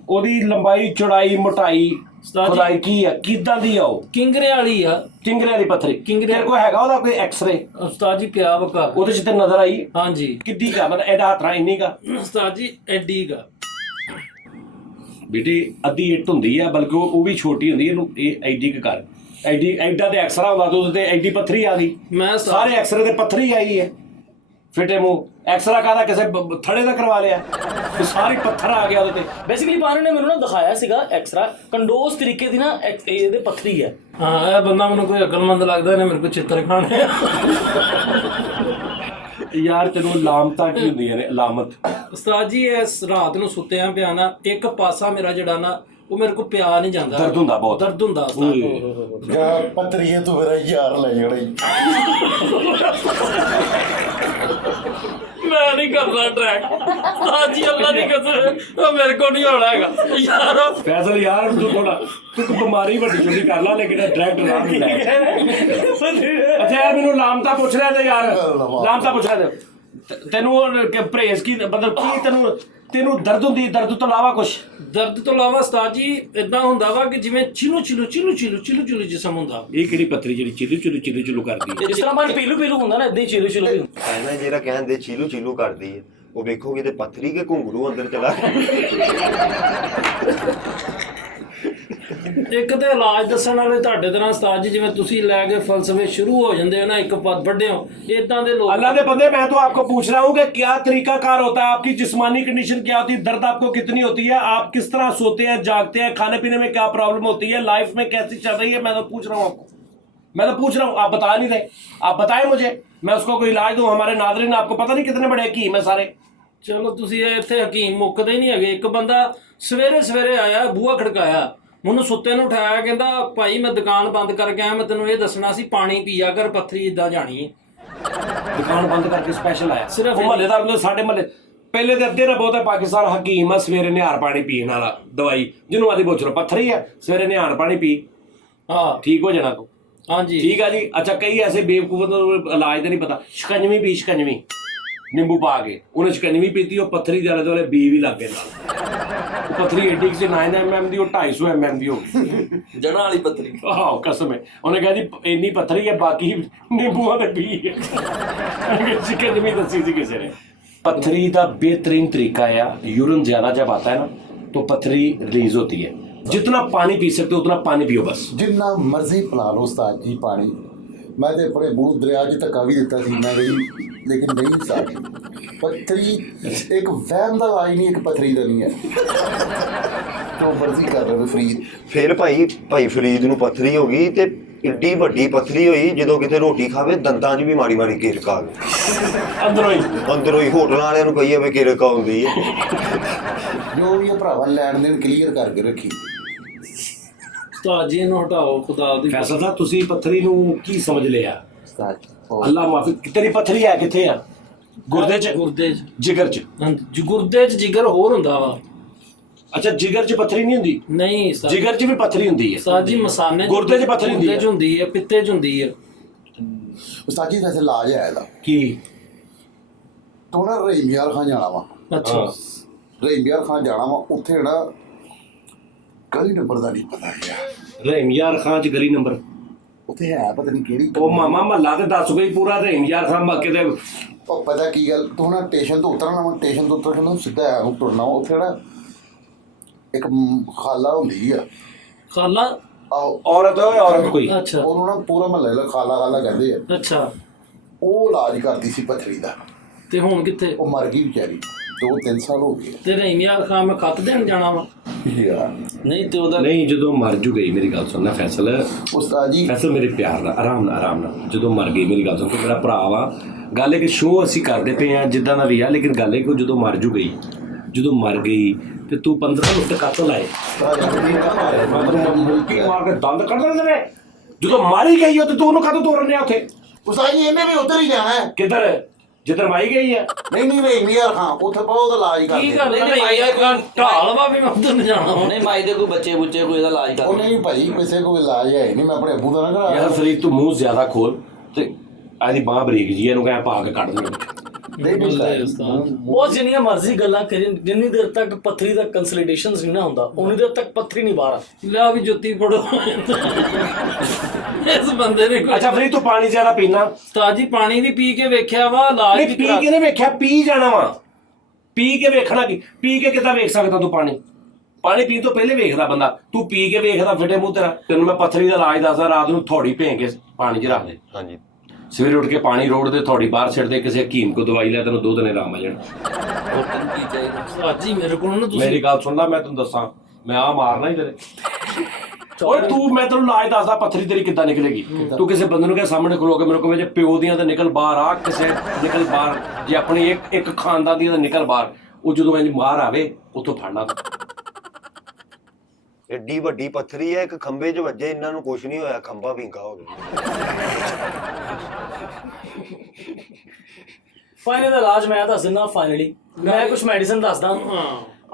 ਉਹਦੀ ਲੰਬਾਈ ਚੌੜਾਈ ਮੋਟਾਈ ਖੁਦਾਈ ਕੀ ਆ? ਕਿੱਦਾਂ ਦੀ ਆ ਉਹ? ਕਿੰਗਰੇ ਵਾਲੀ ਆ। ਚਿੰਗਰਿਆਂ ਦੀ ਪੱਥਰੀ? ਤੇਰੇ ਕੋਲ ਹੈਗਾ ਉਹਦਾ ਕੋਈ ਐਕਸ-ਰੇ? ਉਸਤਾਦ ਜੀ ਪਿਆ ਵਕਾ। ਉਹਦੇ ਚ ਤੇ ਨਜ਼ਰ ਆਈ? ਹਾਂਜੀ। ਕਿੱਡੀ ਕਾ ਮਤਲਬ ਇਹਦਾ ਹੱਥ ਰਾਂ ਇੰਨੀ ਕਾ? ਉਸਤਾਦ ਜੀ ਐਡੀ ਗਾ ਬੇਟੀ ਅੱਧੀ ਇੱਟ ਹੁੰਦੀ ਆ, ਬਲਕਿ ਉਹ ਵੀ ਛੋਟੀ ਹੁੰਦੀ। ਇਹਨੂੰ ਇਹ ਐਡੀ ਕ ਕਰ, ਐਡੀ ਐਡਾ ਤੇ ਐਕਸਰਾ ਹੁੰਦਾ ਤੇ ਉਹਦੇ ਤੇ ਐਡੀ ਪੱਥਰੀ ਆ ਗਈ। ਮੈਂ ਸਾਰੇ ਐਕਸਰੇ ਤੇ ਪੱਥਰੀ ਆਈ ਹੈ। ਫਿੱਟੇ ਮੂੰਹ ਐਕਸਰਾ ਕਾਹਦਾ ਕਿਸੇ ਥੜੇ ਦਾ ਕਰਵਾ ਲਿਆ? ਸਾਰੀ ਪੱਥਰ ਆ ਗਿਆ ਉਹਦੇ ਤੇ। ਬੇਸਿਕਲੀ ਪਾਣੀ ਨੇ ਮੈਨੂੰ ਨਾ ਦਿਖਾਇਆ ਸੀਗਾ ਐਕਸਰਾ ਕੰਡੋਸ ਤਰੀਕੇ ਦੀ ਨਾ ਇਹਦੇ ਪੱਥਰੀ ਹੈ। ਹਾਂ ਇਹ ਬੰਦਾ ਮੈਨੂੰ ਕੋਈ ਅਕਲਮੰਦ ਲੱਗਦਾ, ਇਹਨੇ ਮੇਰੇ ਕੋਲ ਚਿੱਤਰ ਖਾਣੇ ਆ। ਯਾਰ ਤੈਨੂੰ ਲਾਮਤਾਂ ਕੀ ਹੁੰਦੀਆਂ ਨੇ? ਲਾਮਤ ਉਸਤਾਦ ਜੀ ਇਸ ਰਾਤ ਨੂੰ ਸੁੱਤਿਆਂ ਪਿਆ ਨਾ ਇੱਕ ਪਾਸਾ ਮੇਰਾ ਜਿਹੜਾ ਨਾ ਉਹ ਮੇਰੇ ਕੋਲ ਪਿਆ ਨਹੀਂ ਜਾਂਦਾ। ਦਰਦ ਹੁੰਦਾ ਬਹੁਤ? ਦਰਦ ਹੁੰਦਾ ਉਸਤਾਦ। ਯਾਰ ਪੱਥਰੀਏ ਤੂੰ ਮੇਰਾ ਯਾਰ ਲੈ ਜਾਣਾ ਹੀ। ਮੈਂ ਨਹੀਂ ਕਰਦਾ ਟਰੈਕ ਉਸਤਾਦ ਜੀ, ਅੱਲਾ ਦੀ ਕਸਮ ਉਹ ਮੇਰੇ ਕੋਲ ਨਹੀਂ ਹੋਣਾ ਹੈਗਾ ਯਾਰ। ਫੈਸਲ ਯਾਰ ਤੂੰ ਬਿਮਾਰੀ ਵੱਡੀ ਛੋਟੀ ਕਰ ਲਾ, ਲੇਕਿਨ ਡਾਇਰੈਕਟ ਨਾ ਲੈ। ਅੱਛਾ ਯਾਰ ਮੈਨੂੰ ਲਾਮਤਾ ਪੁੱਛ ਰਿਹਾ ਤੇ ਯਾਰ ਲਾਮਤਾ ਪੁੱਛ ਰਿਹਾ ਤੇ ਤੈਨੂੰ ਪਰਹੇਜ਼ ਕੀ ਮਤਲਬ ਕੀ? ਤੈਨੂੰ ਦਰਦ ਹੁੰਦੀ? ਦਰਦ ਤੋਂ ਇਲਾਵਾ ਕੁਛ? ਦਰਦ ਤੋਂ ਇਲਾਵਾ ਉਸਤਾਦ ਜੀ ਇਦਾਂ ਹੁੰਦਾ ਵਾ ਕਿ ਜਿਵੇਂ ਚਿਲੂ ਜਿਸਮ ਹੁੰਦਾ। ਇਹ ਕਿਹੜੀ ਪੱਥਰੀ ਜਿਹੜੀ ਚਿਲੂ ਕਰਦੀ? ਜਿਸ ਤਰ੍ਹਾਂ ਮਨ ਪੀਲੂ ਹੁੰਦਾ ਨਾ, ਇਦਾਂ ਹੀ ਚੀਲੂ ਵੀ ਹੁੰਦਾ। ਐਨਾ ਜਿਹੜਾ ਕਹਿੰਦੇ ਚੀਲੂ ਕਰਦੀ ਹੈ, ਉਹ ਵੇਖੋਗੇ ਤੇ ਪੱਥਰੀ ਕੇ ਘੁੰਗਰੂ ਅੰਦਰ ਚਲਾ ਇੱਕ ਤੇ ਇਲਾਜ ਦੱਸਣ ਵਾਲੇ ਤੁਹਾਡੇ ਤਰ੍ਹਾਂ ਉਸਤਾਦ ਜੀ, ਜਿਵੇਂ ਤੁਸੀਂ ਲੈ ਕੇ ਫਲਸਫੇ ਸ਼ੁਰੂ ਹੋ ਜਾਂਦੇ ਹੋ ਨਾ ਇੱਕ ਪਦ ਵੱਡਿਓ, इतना दे लोग। अल्लाह के बंदे, मैं तो आपको पूछ रहा हूँ कि क्या तरीकाकार होता है, आपकी जिस्मानी कंडीशन क्या होती है, दर्द आपको कितनी होती है, आप किस तरह सोते हैं, जागते हैं, खाने पीने में क्या प्रॉब्लम होती है, लाइफ में कैसी चल रही है, मैं तो पूछ रहा हूँ आपको, मैं तो पूछ रहा हूँ, आप बता नहीं रहे, आप बताएं मुझे, मैं उसको कोई इलाज दूँ। हमारे नाज़रीन आपको पता नहीं कितने बड़े हकीम है सारे। चलो तुसी इत्थे हकीम मुक्कदे ही नहीं है। एक बंदा सवेरे सवेरे आया, बूहा खड़काया, मैनू सुत्ते नूं उठाया, कहंदा भाई मैं दुकान बंद करके आया, मैं तेनों ये दसना सी पानी पिया कर, पत्थरी इदां जानी है। दुकान बंद करके स्पेशल आया सिर्फ महल्लेदार साढ़े महल्ले ਪਹਿਲੇ ਤੇ ਅੱਧੇ ਦਾ ਬਹੁਤਾ ਪਾਕਿਸਤਾਨ ਹਕੀਮ ਆ ਸਵੇਰੇ ਨਿਹਾਰ ਪਾਣੀ ਪੀਣ ਵਾਲਾ ਦਵਾਈ ਜਿਹਨੂੰ ਆਦੀ ਪੁੱਛ ਲਓ ਪੱਥਰੀ ਆ ਸਵੇਰੇ ਨਿਹਾਰ ਪਾਣੀ ਪੀ ਹਾਂ ਠੀਕ ਹੋ ਜਾਣਾ ਤੂੰ ਹਾਂਜੀ ਠੀਕ ਆ ਜੀ ਅੱਛਾ ਕਈ ਐਸੇ ਬੇਵਕੂਫ ਨੂੰ ਇਲਾਜ ਦਾ ਨਹੀਂ ਪਤਾ ਸ਼ਿਕੰਜਵੀ ਪੀ ਸ਼ਿਕੰਜਵੀ ਨਿੰਬੂ ਪਾ ਕੇ ਉਹਨੇ ਸ਼ਿਕੰਜਵੀ ਪੀਤੀ ਉਹ ਪੱਥਰੀ ਦੇ ਆਲੇ ਦੁਆਲੇ ਬੀ ਵੀ ਲੱਗ ਗਏ ਨਾਲ ਉਹ ਪੱਥਰੀ ਐਡੀ ਕਿ 9 mm ਦੀ ਉਹ 250 mm ਦੀ ਹੋ ਗਈ ਜੜਾਂ ਵਾਲੀ ਪੱਥਰੀ ਆਹੋ ਕਸਮ ਹੈ ਉਹਨੇ ਕਿਹਾ ਜੀ ਇੰਨੀ ਪੱਥਰੀ ਹੈ ਬਾਕੀ ਨਿੰਬੂਆਂ ਦੇ ਬੀ ਹੈ ਸ਼ਿਕੰਜਵੀ ਦੱਸੀ ਸੀ ਕਿਸੇ ਨੇ पत्थरी का बेहतरीन तरीका है यूरिन ज्यादा जब आता है ना तो पत्थरी रिलीज होती है जितना पानी पी सकते हो उतना पानी पियो बस ਜਿੰਨਾ ਮਰਜ਼ੀ ਪਿਲਾ ਲਓ ਉਸਤਾਦ ਜੀ ਪਾਣੀ ਮੈਂ ਤੇ ਆਪਣੇ ਬੂਹ ਦਰਿਆ 'ਚ ਧੱਕਾ ਵੀ ਦਿੱਤਾ ਸੀ ਮੈਂ ਗਈ ਲੇਕਿਨ ਨਹੀਂ ਸਾਡੀ ਪੱਥਰੀ ਇੱਕ ਵਹਿਮ ਦਾ ਇਲਾਜ ਨਹੀਂ ਇੱਕ ਪੱਥਰੀ ਦਾ ਨਹੀਂ ਹੈ ਜੋ ਮਰਜ਼ੀ ਕਰ ਲਓ ਫਰੀਦ ਫਿਰ ਭਾਈ ਫਰੀਦ ਨੂੰ ਪੱਥਰੀ ਹੋ ਗਈ ਤੇ ਏਡੀ ਵੱਡੀ ਪੱਥਰੀ ਹੋਈ ਜਦੋਂ ਕਿਤੇ ਰੋਟੀ ਖਾਵੇ ਦੰਦਾਂ 'ਚ ਵੀ ਮਾੜੀ ਮਾੜੀ ਕਿਰਕ ਆ ਗਈ ਅੰਦਰੋਂ ਹੀ ਹੋਟਲਾਂ ਵਾਲਿਆਂ ਨੂੰ ਕਹੀਏ ਵੀ ਕਿਰਕ ਆਉਂਦੀ ਹੈ ਜੋ ਵੀ ਇਹ ਭਰਾਵਾ ਲੈਣ ਦੇਣ ਕਲੀਅਰ ਕਰਕੇ ਰੱਖੀ ਉਸਤਾਦ ਜੀ ਇਹਨੂੰ ਹਟਾਓ ਖੁਦਾ ਦੀ ਫੈਸਲਾ ਤਾਂ ਤੁਸੀਂ ਪੱਥਰੀ ਨੂੰ ਕੀ ਸਮਝ ਲਿਆ ਉਸਤਾਦ ਜੀ ਅੱਲਾ ਮਾਫੀ ਤੇਰੀ ਪੱਥਰੀ ਹੈ ਕਿੱਥੇ ਆ ਗੁਰਦੇ 'ਚ ਗੁਰਦੇ 'ਚ ਜਿਗਰ 'ਚ ਹਾਂਜੀ ਗੁਰਦੇ 'ਚ ਜਿਗਰ ਹੋਰ ਹੁੰਦਾ ਵਾ ਅੱਛਾ ਜਿਗਰ 'ਚ ਪੱਥਰੀ ਨਹੀਂ ਹੁੰਦੀ ਨਹੀਂ ਉਸਤਾਦ ਜਿਗਰ 'ਚ ਵੀ ਪੱਥਰੀ ਹੁੰਦੀ ਹੈ ਉਸਤਾਦ ਜੀ ਮਸਾਨੇ 'ਚ ਗੁਰਦੇ 'ਚ ਪੱਥਰੀ ਹੁੰਦੀ ਗੁਰਦੇ 'ਚ ਹੁੰਦੀ ਹੈ ਪਿੱਤੇ 'ਚ ਹੁੰਦੀ ਹੈ ਉਸਤਾਦ ਜੀ ਵੈਸੇ ਇਲਾਜ ਹੈ ਇਹਦਾ ਕੀ ਤੂੰ ਨਾ ਰਹੀਮਯਾਰ ਖਾਨ ਜਾਣਾ ਵਾ ਅੱਛਾ ਰਹੀਮਯਾਰ ਖਾਨ ਜਾਣਾ ਵਾ ਉੱਥੇ ਜਿਹੜਾ ਗਲੀ ਨੰਬਰ ਦਾ ਨਹੀਂ ਪਤਾ ਯਾਰ ਰਹਿਮ ਯਾਰ ਖਾਨ 'ਚ ਗਲੀ ਨੰਬਰ ਉੱਥੇ ਹੈ ਪਤਾ ਨਹੀਂ ਕਿਹੜੀ ਉਹ ਮਾਮਾ ਮਹੱਲਾ ਤੇ ਦੱਸ ਗਈ ਪੂਰਾ ਰਹਿਮ ਯਾਰ ਖਾਨ ਮੱਕੇ ਦੇ ਉਹ ਪਤਾ ਕੀ ਗੱਲ ਤੂੰ ਨਾ ਸਟੇਸ਼ਨ ਤੋਂ ਉਤਰਨਾ ਵਾ ਸਟੇਸ਼ਨ ਤੋਂ ਉਤਰ ਕੇ ਨਾ ਸਿੱਧਾ ਆ ਨੂੰ ਤੁਰਨਾ ਵਾ ਉੱਥੇ ਨਾ ਇੱਕ ਖਾਲਾ ਹੁੰਦੀ ਆ ਖਾਲਾ ਆਹੋ ਔਰਤ ਹੋਏ ਔਰਤ ਕੋਈ ਅੱਛਾ ਉਹਨੂੰ ਨਾ ਪੂਰਾ ਮਹੱਲੇ ਦਾ ਖਾਲਾ ਕਹਿੰਦੇ ਆ ਅੱਛਾ ਉਹ ਇਲਾਜ ਕਰਦੀ ਸੀ ਪੱਥਰੀ ਦਾ ਤੇ ਹੁਣ ਕਿੱਥੇ ਉਹ ਮਰ ਗਈ ਵਿਚਾਰੀ 2-3 ਸਾਲ ਹੋ ਗਏ ਤੇ ਰਹੀਮੀਆਂ ਖਾਨ ਮੈਂ ਖੱਤ ਦੇਣ ਜਾਣਾ ਵਾ ਯਾਰ ਨਹੀਂ ਤੇ ਉਹਦਾ ਨਹੀਂ ਜਦੋਂ ਮਰ ਜੂ ਗਈ ਮੇਰੀ ਗੱਲ ਸੁਣਨਾ ਫੈਸਲ ਉਸਤਾਦ ਜੀ ਫੈਸਲ ਮੇਰੇ ਪਿਆਰ ਨਾਲ ਆਰਾਮ ਨਾਲ ਜਦੋਂ ਮਰ ਗਈ ਮੇਰੀ ਗੱਲ ਸੁਣ ਤੂੰ ਮੇਰਾ ਭਰਾ ਵਾ ਗੱਲ ਹੈ ਕਿ ਸ਼ੋਅ ਅਸੀਂ ਕਰਦੇ ਪਏ ਆ ਜਿੱਦਾਂ ਦਾ ਵੀ ਆ ਲੇਕਿਨ ਗੱਲ ਹੈ ਕਿ ਜਦੋਂ ਮਰ ਜੂ ਗਈ ਜਦੋਂ ਮਰ ਗਈ ਤੇ ਤੂੰ 15 ਮਿੰਟ ਕੱਟ ਲਾਏ ਮੁਲਕੀ ਮਾਰ ਕੇ ਦੰਦ ਕੱਢ ਦਿੰਦੇ ਨੇ ਜਦੋਂ ਮਾਰੀ ਗਈ ਉਹ ਤੇ ਤੂੰ ਉਹਨੂੰ ਕਾਹਤੋਂ ਤੋੜਨ ਰਿਹਾ ਉੱਥੇ ਉਸਤਾਦ ਜੀ ਇਹਨੇ ਵੀ ਉੱਧਰ ਹੀ ਜਾਣਾ ਹੈ ਕਿੱਧਰ ਜਿੱਧਰ ਮਾਈ ਗਈ ਆ ਨਹੀਂ ਰਹੀਮਯਾਰ ਖਾਨ ਉੱਥੇ ਬਹੁਤ ਇਲਾਜ ਕੀ ਕਰਦੇ ਗੱਲ ਹੈ ਰਹੀਮੀਆਂ ਖਾਨ ਢਾਲ ਵਾ ਵੀ ਮੈਂ ਉਧਰ ਨੂੰ ਜਾਣਾ ਵਾ ਨਹੀਂ ਮਾਈ ਦੇ ਕੋਈ ਬੱਚੇ ਬੁੱਚੇ ਕੋਈ ਇਹਦਾ ਇਲਾਜ ਉਹ ਕਰ ਨਹੀਂ ਭਾਈ ਕਿਸੇ ਕੋਲ ਇਲਾਜ ਹੈ ਨਹੀਂ ਮੈਂ ਆਪਣੇ ਅੱਬੂ ਦਾ ਨਾ ਕਰਾ ਯਾਰ ਫਰੀਦ ਤੂੰ ਮੂੰਹ ਜ਼ਿਆਦਾ ਖੋਲ ਤੇ ਆਦੀ ਬਾਹ ਬਰੀਕ ਜੀ ਇਹਨੂੰ ਕਹਿ ਪਾ ਕੇ ਕੱਢ ਦੇ ਨਹੀਂ ਉਸਤਾਦ ਉਹ ਜਿੰਨੀਆਂ ਮਰਜ਼ੀ ਗੱਲਾਂ ਕਰੀ ਜਿੰਨੀ ਦੇਰ ਤੱਕ ਪੱਥਰੀ ਦਾ ਕੰਸੋਲੀਡੇਸ਼ਨ ਨਹੀਂ ਨਾ ਹੁੰਦਾ ਉਨੀ ਦੇਰ ਤੱਕ ਪੱਥਰੀ ਨਹੀਂ ਬਾਹਰ ਆਉਂਦੀ। ਲਿਆ ਵੀ ਜੁੱਤੀ ਫੜੋ ਇਸ ਬੰਦੇ ਨੇ ਅੱਛਾ ਫਰੀਦ ਤੂੰ ਪਾਣੀ ਜ਼ਿਆਦਾ ਪੀਣਾ ਉਸਤਾਦ ਜੀ ਪਾਣੀ ਵੀ ਪੀ ਕੇ ਵੇਖਿਆ ਵਾ ਇਲਾਜ ਨਹੀਂ ਵੀ ਪੀ ਕਰਾ ਕੇ ਨੇ ਵੇਖਿਆ ਪੀ ਜਾਣਾ ਵਾ ਪੀ ਕੇ ਵੇਖਣਾ ਕੀ ਪੀ ਕੇ ਕਿੱਦਾਂ ਵੇਖ ਸਕਦਾ ਤੂੰ ਪਾਣੀ ਪੀਣ ਤੋਂ ਪਹਿਲੇ ਵੇਖਦਾ ਬੰਦਾ ਤੂੰ ਪੀ ਕੇ ਵੇਖਦਾ ਫਿੱਟੇ ਮੂੰਹ ਤੇਰਾ ਤੈਨੂੰ ਮੈਂ ਪੱਥਰੀ ਦਾ ਇਲਾਜ ਦੱਸਦਾ ਰਾਤ ਨੂੰ ਥੋੜੀ ਭੇਂ ਕੇ ਪਾਣੀ 'ਚ ਰੱਖ ਦੇ ਹਾਂਜੀ ਸਵੇਰੇ ਉੱਠ ਕੇ ਪਾਣੀ ਰੋੜ ਦੇ ਥੋੜੀ ਬਾਹਰ ਛੱਡ ਦੇ ਕਿਸੇ ਹਕੀਮ ਕੋ ਦਵਾਈ ਲੈ ਤੈਨੂੰ 2 ਦਿਨ ਆਰਾਮ ਆ ਜਾਣਾ ਹੋਰ ਤੈਨੂੰ ਕੀ ਚਾਹੀਦਾ ਉਸਤਾਦ ਜੀ ਮੇਰੇ ਕੋਲ ਨਾ ਤੁਸੀਂ ਮੇਰੀ ਗੱਲ ਸੁਣ ਲੈ ਮੈਂ ਤੈਨੂੰ ਦੱਸਾਂ ਮੈਂ ਆ ਮਾਰਨਾ ਹੀ ਤੇਰੇ ਓਏ ਤੂੰ ਮੈਂ ਤੈਨੂੰ ਇਲਾਜ ਦੱਸਦਾ ਪੱਥਰੀ ਤੇਰੀ ਕਿੱਦਾਂ ਨਿਕਲੇਗੀ ਤੂੰ ਕਿਸੇ ਬੰਦੇ ਨੂੰ ਕਹੇ ਸਾਹਮਣੇ ਖਲੋ ਕੇ ਮੇਰੇ ਕੋਲ ਜੇ ਪਿਓ ਦੀਆਂ ਤਾਂ ਨਿਕਲ ਬਾਹਰ ਆ ਕਿਸੇ ਨਿਕਲ ਬਾਹਰ ਜੇ ਆਪਣੀ ਇੱਕ ਖਾਨਦਾਨ ਦੀ ਤਾਂ ਨਿਕਲ ਬਾਹਰ ਉਹ ਜਦੋਂ ਇੰਜ ਮਾਰ ਆਵੇ ਉੱਥੋਂ ਫੜਨਾ ਏਡੀ ਵੱਡੀ ਪੱਥਰੀ ਹੈ ਇੱਕ ਖੰਭੇ 'ਚ ਵੱਜੇ ਇਹਨਾਂ ਨੂੰ ਕੁਝ ਨਹੀਂ ਹੋਇਆ ਖੰਭਾ ਵਿੰਗਾ ਹੋ ਗਿਆ ਪਾਣੀ ਦਾ ਇਲਾਜ ਮੈਂ ਦੱਸ ਦਿੰਦਾ ਫਾਈਨਲੀ ਮੈਂ ਕੁਝ ਮੈਡੀਸਨ ਦੱਸਦਾ ਹਾਂ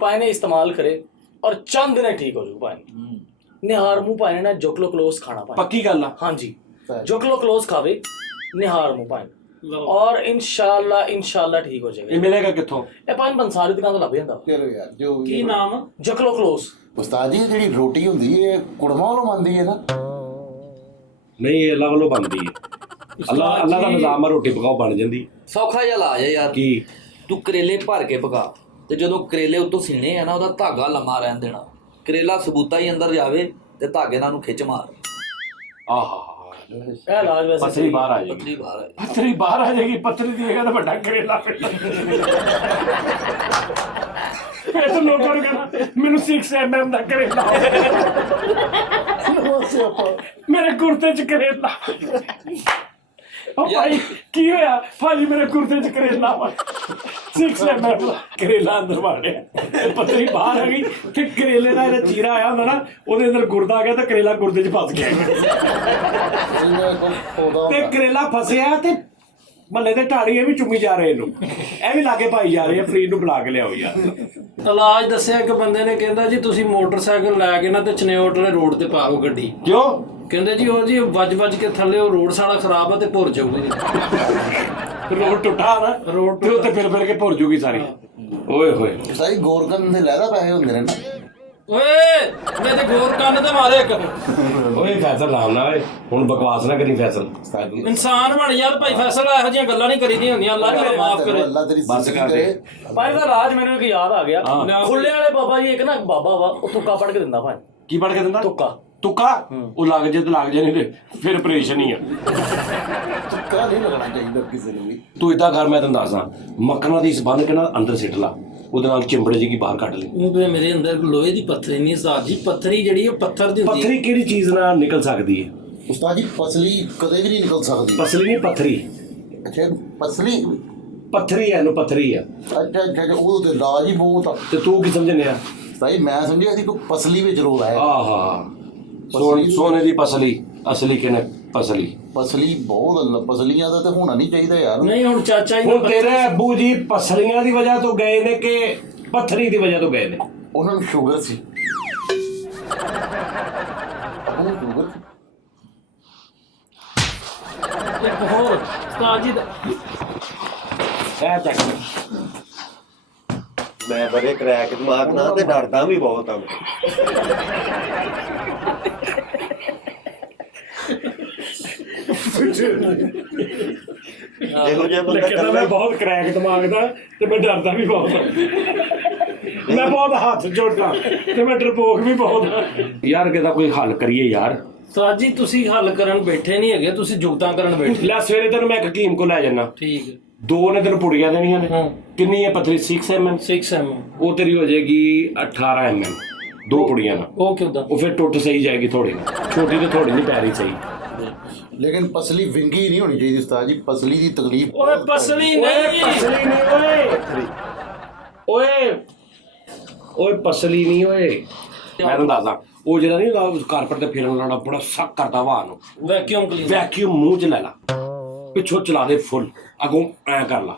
ਪਾਣੀ ਇਸਤੇਮਾਲ ਕਰੇ ਔਰ ਚੰਦ ਦਿਨੇ ਠੀਕ ਹੋ ਜਾਊ ਪਾਣੀ ਨਿਹਾਰ ਮੂੰਹ ਪਾਣੀ ਨਾਲ ਜੋਕਲੋ ਕਲੋਸ ਖਾਣਾ ਪਾਣੀ ਪੱਕੀ ਗੱਲ ਆ ਹਾਂਜੀ ਜੋਕਲੋ ਕਲੋਸ ਖਾਵੇ ਨਿਹਾਰ ਮੂੰਹ ਪਾਣੀ ਔਰ ਇਨਸ਼ਾਅੱਲਾ ਠੀਕ ਹੋ ਜਾਏਗਾ ਇਹ ਮਿਲੇਗਾ ਕਿੱਥੋਂ ਇਹ ਪਾਣੀ ਬੰਸਾਰੀ ਦੁਕਾਨ ਤੋਂ ਲੱਭ ਜਾਂਦਾ ਕਰੋ ਯਾਰ ਜੋ ਵੀ ਕੀ ਨਾਮ ਜੋਕਲੋ ਕਲੋਸ ਉਸਤਾਦ ਜੀ ਜਿਹੜੀ ਰੋਟੀ ਹੁੰਦੀ ਹੈ ਕੁੜਮਾ ਵੱਲੋਂ ਬਣਦੀ ਹੈ ਨਾ ਨਹੀਂ ਇਹ ਅੱਲਾ ਵੱਲੋਂ ਬਣਦੀ ਹੈ ਅੱਲਾ ਦਾ ਨਿਜ਼ਾਮ ਆ ਰੋਟੀ ਪਕਾਓ ਬਣ ਜਾਂਦੀ ਸੌਖਾ ਜਿਹਾ ਇਲਾਜ ਹੈ ਯਾਰ ਕੀ ਤੂੰ ਕਰੇਲੇ ਭਰ ਕੇ ਪਕਾ ਤੇ ਜਦੋਂ ਕਰੇਲੇ ਉੱਤੋਂ ਸੀਣੇ ਆ ਨਾ ਉਹਦਾ ਧਾਗਾ ਲੰਮਾ ਰਹਿਣ ਦੇਣਾ ਕਰੇਲਾ ਸਬੂਤਾ ਹੀ ਅੰਦਰ ਜਾਵੇ ਤੇ ਧਾਗੇ ਨਾਲ ਉਹਨੂੰ ਖਿੱਚ ਮਾਰ ਆਹਾ ਇਹ ਇਲਾਜ ਵੈਸੇ ਪੱਥਰੀ ਬਾਹਰ ਆ ਜਾਏਗੀ ਪੱਥਰੀ ਬਾਹਰ ਆਏ ਪੱਥਰੀ ਬਾਹਰ ਆ ਜਾਏਗੀ ਪੱਥਰੀ ਦੀ ਜਗ੍ਹਾ ਤੇ ਵੱਡਾ ਕਰੇਲਾ ਫਿਰ ਤਾਂ ਲੋਕਾਂ ਨੂੰ ਕਹਿਣਾ ਮੈਨੂੰ 6 mm ਦਾ ਕਰੇਲਾ ਮੇਰੇ ਕੁਰਤੇ 'ਚ ਕਰੇਲਾ ਭਾਈ ਕੀ ਹੋਇਆ ਭਾਜੀ ਮੇਰੇ ਕੁਰਤੇ 'ਚ ਕਰੇਲਾ ਵਾ 6 mm ਦਾ ਕਰੇਲਾ ਅੰਦਰ ਵਾੜਿਆ ਤੇ ਪੱਥਰੀ ਬਾਹਰ ਆ ਗਈ ਤੇ ਕਰੇਲੇ ਦਾ ਜਿਹੜਾ ਚੀਰਾ ਆਇਆ ਹੁੰਦਾ ਨਾ ਉਹਦੇ ਅੰਦਰ ਗੁਰਦਾ ਆ ਗਿਆ ਤੇ ਕਰੇਲਾ ਗੁਰਦੇ 'ਚ ਫਸ ਗਿਆ ਤੇ ਕਰੇਲਾ ਫਸਿਆ ਤੇ ਮਹੱਲੇ ਦੇ ਢਾੜੀ ਇਹ ਵੀ ਚੁੰਮੀ ਜਾ ਰਹੇ ਇਹਨੂੰ, ਇਹ ਵੀ ਲਾਗੇ ਪਾਈ ਜਾ ਰਹੇ ਆ, ਫਰੀਦ ਨੂੰ ਬੁਲਾ ਕੇ ਲਿਆਓ ਯਾਰ। ਇਲਾਜ ਦੱਸਿਆ ਇੱਕ ਬੰਦੇ ਨੇ, ਕਹਿੰਦਾ ਜੀ ਤੁਸੀਂ ਮੋਟਰਸਾਈਕਲ ਲੈ ਕੇ ਨਾ ਤੇ ਚਨੇਓਟ ਵਾਲੇ ਰੋਡ ਤੇ ਪਾਓ ਗੱਡੀ। ਕਿਉਂ? ਕਹਿੰਦੇ ਜੀ ਉਹ ਜੀ ਵੱਜ ਕੇ ਥੱਲੇ ਉਹ ਰੋਡ ਸਾਲਾ ਖਰਾਬ ਆ ਤੇ ਭੁਰ ਜਾਊਗੀ ਜੀ। ਰੋਡ ਟੁੱਟਾ ਨਾ, ਰੋਡ ਤੇ ਉੱਤੇ ਫਿਰ ਕੇ ਭੁਰ ਜੂਗੀ ਸਾਰੀ। ਓਏ ਹੋਏ ਸਾਰੀ ਗੋਰਕਨ ਦੇ ਲੈਦਾ ਪੈਸੇ ਹੁੰਦੇ ਨੇ ਨਾ। ਓਏ ਮੈਂ ਤੇ ਗੋਰ ਕੰਨ ਤੇ ਮਾਰੇ ਇੱਕ। ਓਏ ਫੈਸਲ ਲਾਉ ਨਾ ਓਏ, ਹੁਣ ਬਕਵਾਸ ਨਾ ਕਰੀ ਫੈਸਲ। ਇਨਸਾਨ ਬਣ ਯਾਰ ਭਾਈ, ਫੈਸਲਾ ਇਹੋ ਜਿਹੀਆਂ ਗੱਲਾਂ ਨਹੀਂ ਕਰੀਦੀਆਂ ਹੁੰਦੀਆਂ। ਅੱਲਾ ਨੇ ਮਾਫ ਕਰੇ। ਅੱਲਾ ਤੇਰੀ ਬਸ ਜ਼ਿੰਦਗੀ ਕਰ ਦੇ। ਕਰੇ। ਭਾਈ ਦਾ ਰਾਜ ਮੈਨੂੰ ਇੱਕ ਯਾਦ ਆ ਗਿਆ। ਹਾਂ। ਖੁੱਲੇ ਵਾਲੇ ਬਾਬਾ ਜੀ ਇੱਕ ਨਾ ਬਾਬਾ ਵਾ, ਉਹ ਤੁੱਕਾ ਪੜ ਕੇ ਦਿੰਦਾ ਭਾਈ। ਕੀ ਪੜ ਕੇ ਦਿੰਦਾ? ਤੁੱਕਾ। ਤੁੱਕਾ? ਉਹ ਲੱਗ ਜੇ ਤੇ ਲੱਗ ਜੇ, ਨਹੀਂ ਤੇ ਫਿਰ ਆਪਰੇਸ਼ਨ ਹੀ ਆ। ਤੁੱਕਾ ਨਹੀਂ ਲੱਗਣਾ ਚਾਹੀਦਾ ਕਿਸੇ ਨੂੰ ਵੀ। ਤੂੰ ਇਦਾਂ ਕਰ, ਮੈਂ ਤੈਨੂੰ ਦੱਸਦਾ, ਮੱਖਣਾ ਦੀ ਬੰਨ ਕੇ ਨਾ ਅੰਦਰ ਸਿੱਟ ਲਾ, ਉਹਦੇ ਨਾਲ ਚਿੰਬੜੇ ਜੀ ਬਾਹਰ ਕੱਢ ਲਈ। ਉਹ ਮੇਰੇ ਅੰਦਰ ਲੋਹੇ ਦੀ ਪੱਥਰੀ ਨਹੀਂ ਉਸਤਾਦ ਜੀ, ਪੱਥਰੀ ਜਿਹੜੀ ਉਹ ਪੱਥਰ ਦੀ ਹੁੰਦੀ ਹੈ। ਪੱਥਰੀ ਕਿਹੜੀ ਚੀਜ਼ ਨਾਲ ਨਿਕਲ ਸਕਦੀ ਹੈ? ਉਸਤਾਦ ਜੀ ਪਸਲੀ ਕਦੇ ਵੀ ਨਹੀਂ ਨਿਕਲ ਸਕਦੀ। ਪਸਲੀ ਨਹੀਂ, ਪੱਥਰੀ। ਅੱਛਾ ਪਸਲੀ, ਪੱਥਰੀ ਹੈ, ਇਹਨੂੰ ਪੱਥਰੀ ਆ। ਅੱਛਾ ਅੱਛਾ ਉਹ ਤੇ ਇਲਾਜ ਹੀ ਬਹੁਤ ਆ। ਤੇ ਤੂੰ ਕੀ ਸਮਝਣਿਆ? ਸਾਈ ਮੈਂ ਸਮਝਿਆ ਸੀ ਕੋਈ ਪਸਲੀ ਵਿੱਚ ਰੋਲ ਹੈ। ਆਹਾ, ਸੋਨੇ ਦੀ ਪਸਲੀ, ਅਸਲੀ ਕਿਨੇ ਪਸਲੀ? ਪਸਲੀ ਬਹੁਤ ਪਸਲੀਆਂ ਦਾ ਤੇ ਹੋਣਾ ਨਹੀਂ ਚਾਹੀਦਾ ਯਾਰ। ਨਹੀਂ ਹੁਣ ਚਾਚਾ ਜੀ ਹੁਣ ਤੇਰੇ ਅੱਬੂ ਜੀ ਪਸਲੀਆਂ ਦੀ ਵਜ੍ਹਾ ਤੋਂ ਗਏ ਨੇ ਕਿ ਪੱਥਰੀ ਦੀ ਵਜ੍ਹਾ ਤੋਂ ਗਏ ਨੇ? ਉਹਨਾਂ ਨੂੰ ਸ਼ੂਗਰ ਸੀ। ਉਹਨਾਂ ਨੂੰ ਸ਼ੂਗਰ ਸੀ। ਇੱਕ ਹੋਰ ਉਸਤਾਦ ਜੀ ਦਾ ਇਹ ਚੱਕ। ਮੈਂ ਬੜੇ ਕਰੈਕ ਦਿਮਾਗ ਨਾਲ ਤੇ ਡਰਦਾ ਵੀ ਬਹੁਤ ਆ ਮੈਂ। ਇਹੋ ਜਿਹਾ ਬੰਦਾ ਕਹਿੰਦਾ ਮੈਂ ਕਰਨਾ ਬਹੁਤ ਕਰੈਕ ਦਿਮਾਗ ਦਾ ਤੇ ਮੈਂ ਡਰਦਾ ਵੀ ਬਹੁਤ ਹਾਂ। ਮੈਂ ਬਹੁਤ ਹੱਥ ਜੋੜਦਾ ਤੇ ਮੈਂ ਡਰਪੋਕ ਵੀ ਬਹੁਤ ਹਾਂ। ਯਾਰ ਕਿਦਾ ਕੋਈ ਹੱਲ ਕਰੀਏ ਯਾਰ। ਉਸਤਾਦ ਜੀ ਤੁਸੀਂ ਹੱਲ ਕਰਨ ਬੈਠੇ ਨਹੀਂ ਹੈਗੇ, ਤੁਸੀਂ ਜੁਗਤਾਂ ਕਰਨ ਬੈਠੇ। ਲੈ ਸਵੇਰੇ ਤੈਨੂੰ ਮੈਂ ਹਕੀਮ ਕੋ ਲੈ ਜਾਣਾ। ਠੀਕ ਹੈ। 2 ਨੇ ਤੈਨੂੰ ਪੁੜੀਆਂ ਦੇਣੀਆਂ ਨੇ। ਹਾਂ। ਕਿੰਨੀ ਹੈ ਪੱਥਰੀ? 6 mm। 6 mm। ਉਹ ਤੇਰੀ ਹੋ ਜਾਏਗੀ 18 mm, 2 ਪੁੜੀਆਂ ਨਾਲ। ਉਹ ਕਿਉਂ? ਉਹ ਫਿਰ ਟੁੱਟ ਸਹੀ ਜਾਏਗੀ ਥੋੜੀ, ਛੋਟੀ ਤੇ ਥੋੜੀ ਨਹੀਂ ਪੈ ਰਹੀ ਸਹੀ। ਲੇਕਿਨ ਪਸਲੀ ਵਿੰਗੀ ਨਹੀਂ ਹੋਣੀ ਚਾਹੀਦੀ ਉਸਤਾਦ ਜੀ। ਪਸਲੀ ਦੀ ਤਕਲੀਫ ਓਏ ਪਸਲੀ ਓਏ ਨਹੀਂ। ਪਸਲੀ ਨਹੀਂ ਓਏ, ਓਏ ਓਏ ਪਸਲੀ ਨਹੀਂ ਓਏ। ਮੈਂ ਤੁਹਾਨੂੰ ਦੱਸਦਾ, ਉਹ ਜਿਹੜਾ ਨਹੀਂ ਕਾਰਪੇਟ ਤੇ ਫੇਰਨ ਵਾਲਾ ਬੜਾ ਸਖਤ ਕਰਦਾ ਹਵਾ ਨੂੰ। Vacuum cleaner. ਵੈਕਿਊਮ ਮੂੰਹ 'ਚ ਲੈ ਲਾ, ਪਿੱਛੋਂ ਚਲਾ ਦੇ ਫੁੱਲ, ਅੱਗੋਂ ਐ ਕਰ ਲਾ।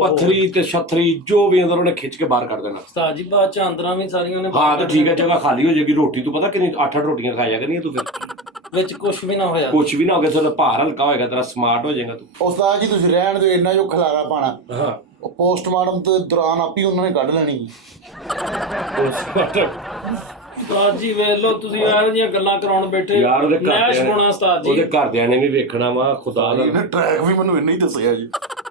ਪੱਥਰੀ ਤੇ ਛੱਥਰੀ ਜੋ ਵੀ ਅੰਦਰ ਉਹਨੇ ਖਿੱਚ ਕੇ ਬਾਹਰ ਕਰ ਦੇਣਾ। ਉਸਤਾਦ ਜੀ ਬਾਅਦ ਚ ਅੰਦਰਾਂ ਵੀ ਸਾਰੀਆਂ ਨੇ ਹਾਂ ਤੇ ਠੀਕ ਹੈ, ਜਗ੍ਹਾ ਖਾਲੀ ਹੋ ਜਾਏਗੀ। ਰੋਟੀ ਤੂੰ ਪਤਾ ਕਿੰਨੀ 8-8 ਰੋਟੀਆਂ ਖਾਇਆ ਕਰਨੀਆਂ ਤੂੰ। ਫਿਰ ਵਿੱਚ ਕੁਝ ਵੀ ਨਾ ਹੋਇਆ। ਕੁਛ ਵੀ ਨਾ ਹੋ ਗਿਆ, ਤੇਰਾ ਭਾਰ ਹਲਕਾ ਹੋਏਗਾ, ਤੇਰਾ ਸਮਾਰਟ ਹੋ ਜਾਏਗਾ ਤੂੰ। ਉਸਤਾਦ ਜੀ ਤੁਸੀਂ ਰਹਿਣ ਦਿਓ, ਇੰਨਾ ਜੋ ਖਲਾਰਾ ਪਾਣਾ। ਹਾਂ ਉਹ ਪੋਸਟਮਾਰਟਮ ਦੇ ਦੌਰਾਨ ਆਪੀ ਉਹਨਾਂ ਨੇ ਕੱਢ ਲੈਣੀ। ਉਸਤਾਦ ਜੀ ਵੇਖ ਲਓ, ਤੁਸੀਂ ਇਹੋ ਜਿਹੀਆਂ ਗੱਲਾਂ ਕਰਾਉਣ ਬੈਠੇ। ਯਾਰ ਉਹਦੇ ਨੈਸ਼ ਘਰ ਹੋਣਾ ਉਸਤਾਦ ਜੀ। ਉਹਦੇ ਘਰਦਿਆਂ ਨੇ ਵੀ ਵੇਖਣਾ ਵਾ। ਖੁਦਾ ਦਾ ਇਹਨੇ ਟਰੈਕ ਵੀ ਮੈਨੂੰ ਇੰਨਾ ਹੀ ਦੱਸਿਆ ਜੀ।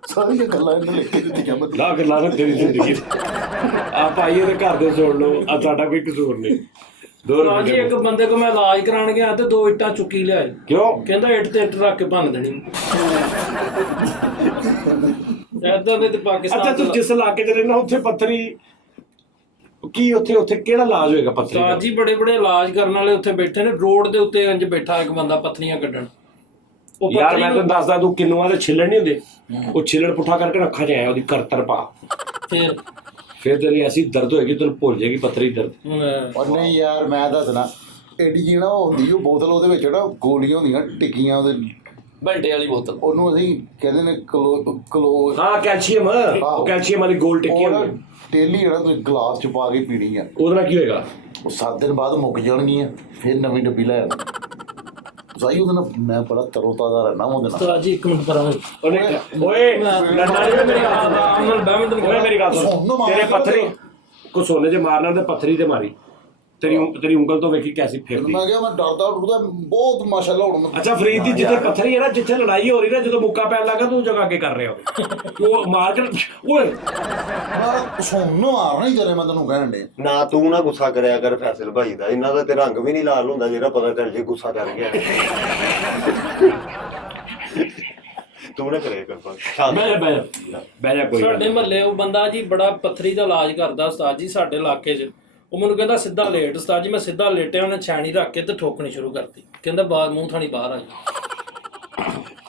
ਸਾਰੀਆਂ ਗੱਲਾਂ ਇਹਨੇ ਲਿਖ ਕੇ ਦਿੱਤੀਆਂ ਮੈਨੂੰ। ਲਾ ਗੱਲਾਂ ਨਾ ਤੇਰੀ ਜ਼ਿੰਦਗੀ ਆ ਭਾਈ, ਇਹਦੇ ਘਰ ਦੇ ਸੁਣ ਲਓ, ਆ ਸਾਡਾ ਕੋਈ ਕਸੂਰ ਨਹੀਂ। 2 ਉਸਤਾਦ ਜੀ ਇੱਕ ਬੰਦੇ ਕੋ ਮੈਂ ਇਲਾਜ ਕਰਾਉਣ ਗਿਆ ਤੇ 2 ਇੱਟਾਂ ਚੁੱਕੀ ਲਿਆਏ। ਕਿਉਂ? ਕਹਿੰਦਾ ਇੱਟ ਤੇ ਇੱਟ ਰੱਖ ਕੇ ਭੰਨ ਦੇਣੀ। ਏਦਾਂ ਦੇ ਤੇ ਅੱਛਾ ਪਾਕਿਸਤਾਨ ਤੂੰ ਜਿਸ ਇਲਾਕੇ 'ਚ ਰਹਿਣਾ ਉੱਥੇ ਪੱਥਰੀ ਕੀ? ਉੱਥੇ ਕਿਹੜਾ ਇਲਾਜ ਹੋਏਗਾ ਪੱਥਰੀ ਉਸਤਾਦ ਦਾ? ਜੀ ਬੜੇ ਬੜੇ ਇਲਾਜ ਕਰਨ ਵਾਲੇ ਉੱਥੇ ਬੈਠੇ ਨੇ। ਰੋਡ ਦੇ ਉੱਤੇ ਇੰਜ ਬੈਠਾ ਇੱਕ ਬੰਦਾ ਪੱਥਰੀਆਂ ਕੱਢਣ। ਉਹ ਯਾਰ ਪੱਥਰੀ ਮੈਂ ਤੈਨੂੰ ਦੱਸਦਾ, ਤੂੰ ਕਿੰਨੂਆਂ ਦੇ ਛਿੱਲੜ ਨਹੀਂ ਹੁੰਦੇ, ਉਹ ਛਿੱਲੜ ਪੁੱਠਾ ਕਰਕੇ ਅੱਖਾਂ 'ਚ ਆਇਆ, ਉਹਦੀ ਕਰਤਰ ਪਾ, ਫਿਰ ਤੇਰੀ ਐਸੀ ਦਰਦ ਹੋਏਗੀ ਤੈਨੂੰ ਭੁੱਲ ਜਾਏਗੀ ਪੱਥਰੀ ਦਰਦ। ਔਰ ਨਹੀਂ ਯਾਰ ਮੈਂ ਦੱਸਣਾ, ਏਡੀ ਜੀ ਨਾ ਉਹ ਹੁੰਦੀ ਉਹ ਬੋਤਲ, ਉਹਦੇ ਵਿੱਚ ਨਾ ਗੋਲੀਆਂ ਹੁੰਦੀਆਂ ਟਿੱਕੀਆਂ, ਉਹਦੇ ਬਲਟੇ ਵਾਲੀ ਬੋਤਲ। ਉਹਨੂੰ ਅਸੀਂ ਕਹਿੰਦੇ ਨੇ ਕਲੋ ਹਾਂ ਕੈਲਸ਼ੀਅਮ, ਉਹ ਕੈਲਸ਼ੀਅਮ ਵਾਲੀ ਗੋਲ ਟਿੱਕੀ ਉਹ ਨਾ ਹੁੰਦੀ। ਡੇਲੀ ਜਿਹੜਾ ਤੁਸੀਂ ਗਲਾਸ ਚ ਪਾ ਕੇ ਪੀਣੀ ਆ। ਉਹਦੇ ਨਾਲ ਕੀ ਹੋਏਗਾ? ਉਹ 7 ਦਿਨ ਬਾਅਦ ਮੁੱਕ ਜਾਣਗੀਆਂ, ਫਿਰ ਨਵੀਂ ਡੱਬੀ ਲੈ ਆਓ। ਸਾਈ ਉਹਦੇ ਨਾਲ ਮੈਂ ਬੜਾ ਤਰੋਤਾਜ਼ਾ ਰਹਿਣਾ ਉਹਦੇ ਨਾਲ। ਉਸਤਾਦ ਜੀ ਇੱਕ ਮਿੰਟ ਪਰਾਂ ਉਹਨੇ ਓਏ ਲੜਨਾ ਨਹੀਂ ਮੇਰੀ ਗੱਲ ਸੁਣ। ਓਏ ਮੇਰੀ ਗੱਲ ਸੁਣ, ਤੇਰੇ ਪੱਥਰੀ ਕੋ ਸੋਨੇ 'ਚ ਮਾਰਨਾ ਤੇ ਪੱਥਰੀ ਤੇ ਮਾਰੀ, ਤੇਰੀ ਉਂਗਲ ਤੋਂ ਵੇਖੀ ਕੈਸੀ ਫਿਰਦੀ। ਮੈਂ ਕਿਹਾ ਮੈਂ ਡਰਦਾ ਡਰਦਾ ਬਹੁਤ ਮਾਸ਼ਾਅੱਲਾ ਹੁਣ ਮੈਂ। ਅੱਛਾ ਫਰੀਦ ਦੀ ਜਿੱਥੇ ਪੱਥਰੀ ਹੈ ਨਾ, ਜਿੱਥੇ ਲੜਾਈ ਹੋ ਰਹੀ ਨਾ, ਜਦੋਂ ਮੁੱਕਾ ਪੈਣ ਲੱਗਾ ਤੂੰ ਜਗ੍ਹਾ ਅੱਗੇ ਕਰ ਰਿਹਾ ਉਹ ਮਾਰ ਕੇ ਓਏ। ਮੈਂ ਸੁਣ ਨੂੰ ਮਾਰਨਾ ਹੀ ਤੇਰੇ, ਮੈਂ ਤੈਨੂੰ ਕਹਿਣ ਦੇ। ਨਾ ਤੂੰ ਨਾ ਗੁੱਸਾ ਕਰਿਆ ਕਰ ਫੈਸਲ ਭਾਈ ਦਾ, ਇਹਨਾਂ ਦਾ ਤੇ ਰੰਗ ਵੀ ਨਹੀਂ ਲਾਲ ਹੁੰਦਾ ਜਿਹੜਾ ਪਤਾ ਚੱਲ ਜੇ ਗੁੱਸਾ ਕਰ ਗਿਆ। ਤੂੰ ਨਾ ਕਰਿਆ ਕਰ ਬਹਿ ਜਾ ਕੋਈ ਸਾਡੇ ਮਹੱਲੇ ਉਹ ਬੰਦਾ ਜੀ ਬੜਾ ਪੱਥਰੀ ਦਾ ਇਲਾਜ ਕਰਦਾ ਉਸਤਾਦ ਜੀ ਸਾਡੇ ਇਲਾਕੇ 'ਚ। ਉਹ ਮੈਨੂੰ ਕਹਿੰਦਾ ਸਿੱਧਾ ਲੇਟ। ਉਸਤਾਦ ਜੀ ਮੈਂ ਸਿੱਧਾ ਲੇਟਿਆ, ਉਹਨੇ ਛਾਣੀ ਰੱਖ ਕੇ ਤੇ ਠੋਕਣੀ ਸ਼ੁਰੂ ਕਰਤੀ। ਕਹਿੰਦਾ ਬਾਹਰ ਮੂੰਹ ਥਾਣੀ ਬਾਹਰ ਆ ਜਾ।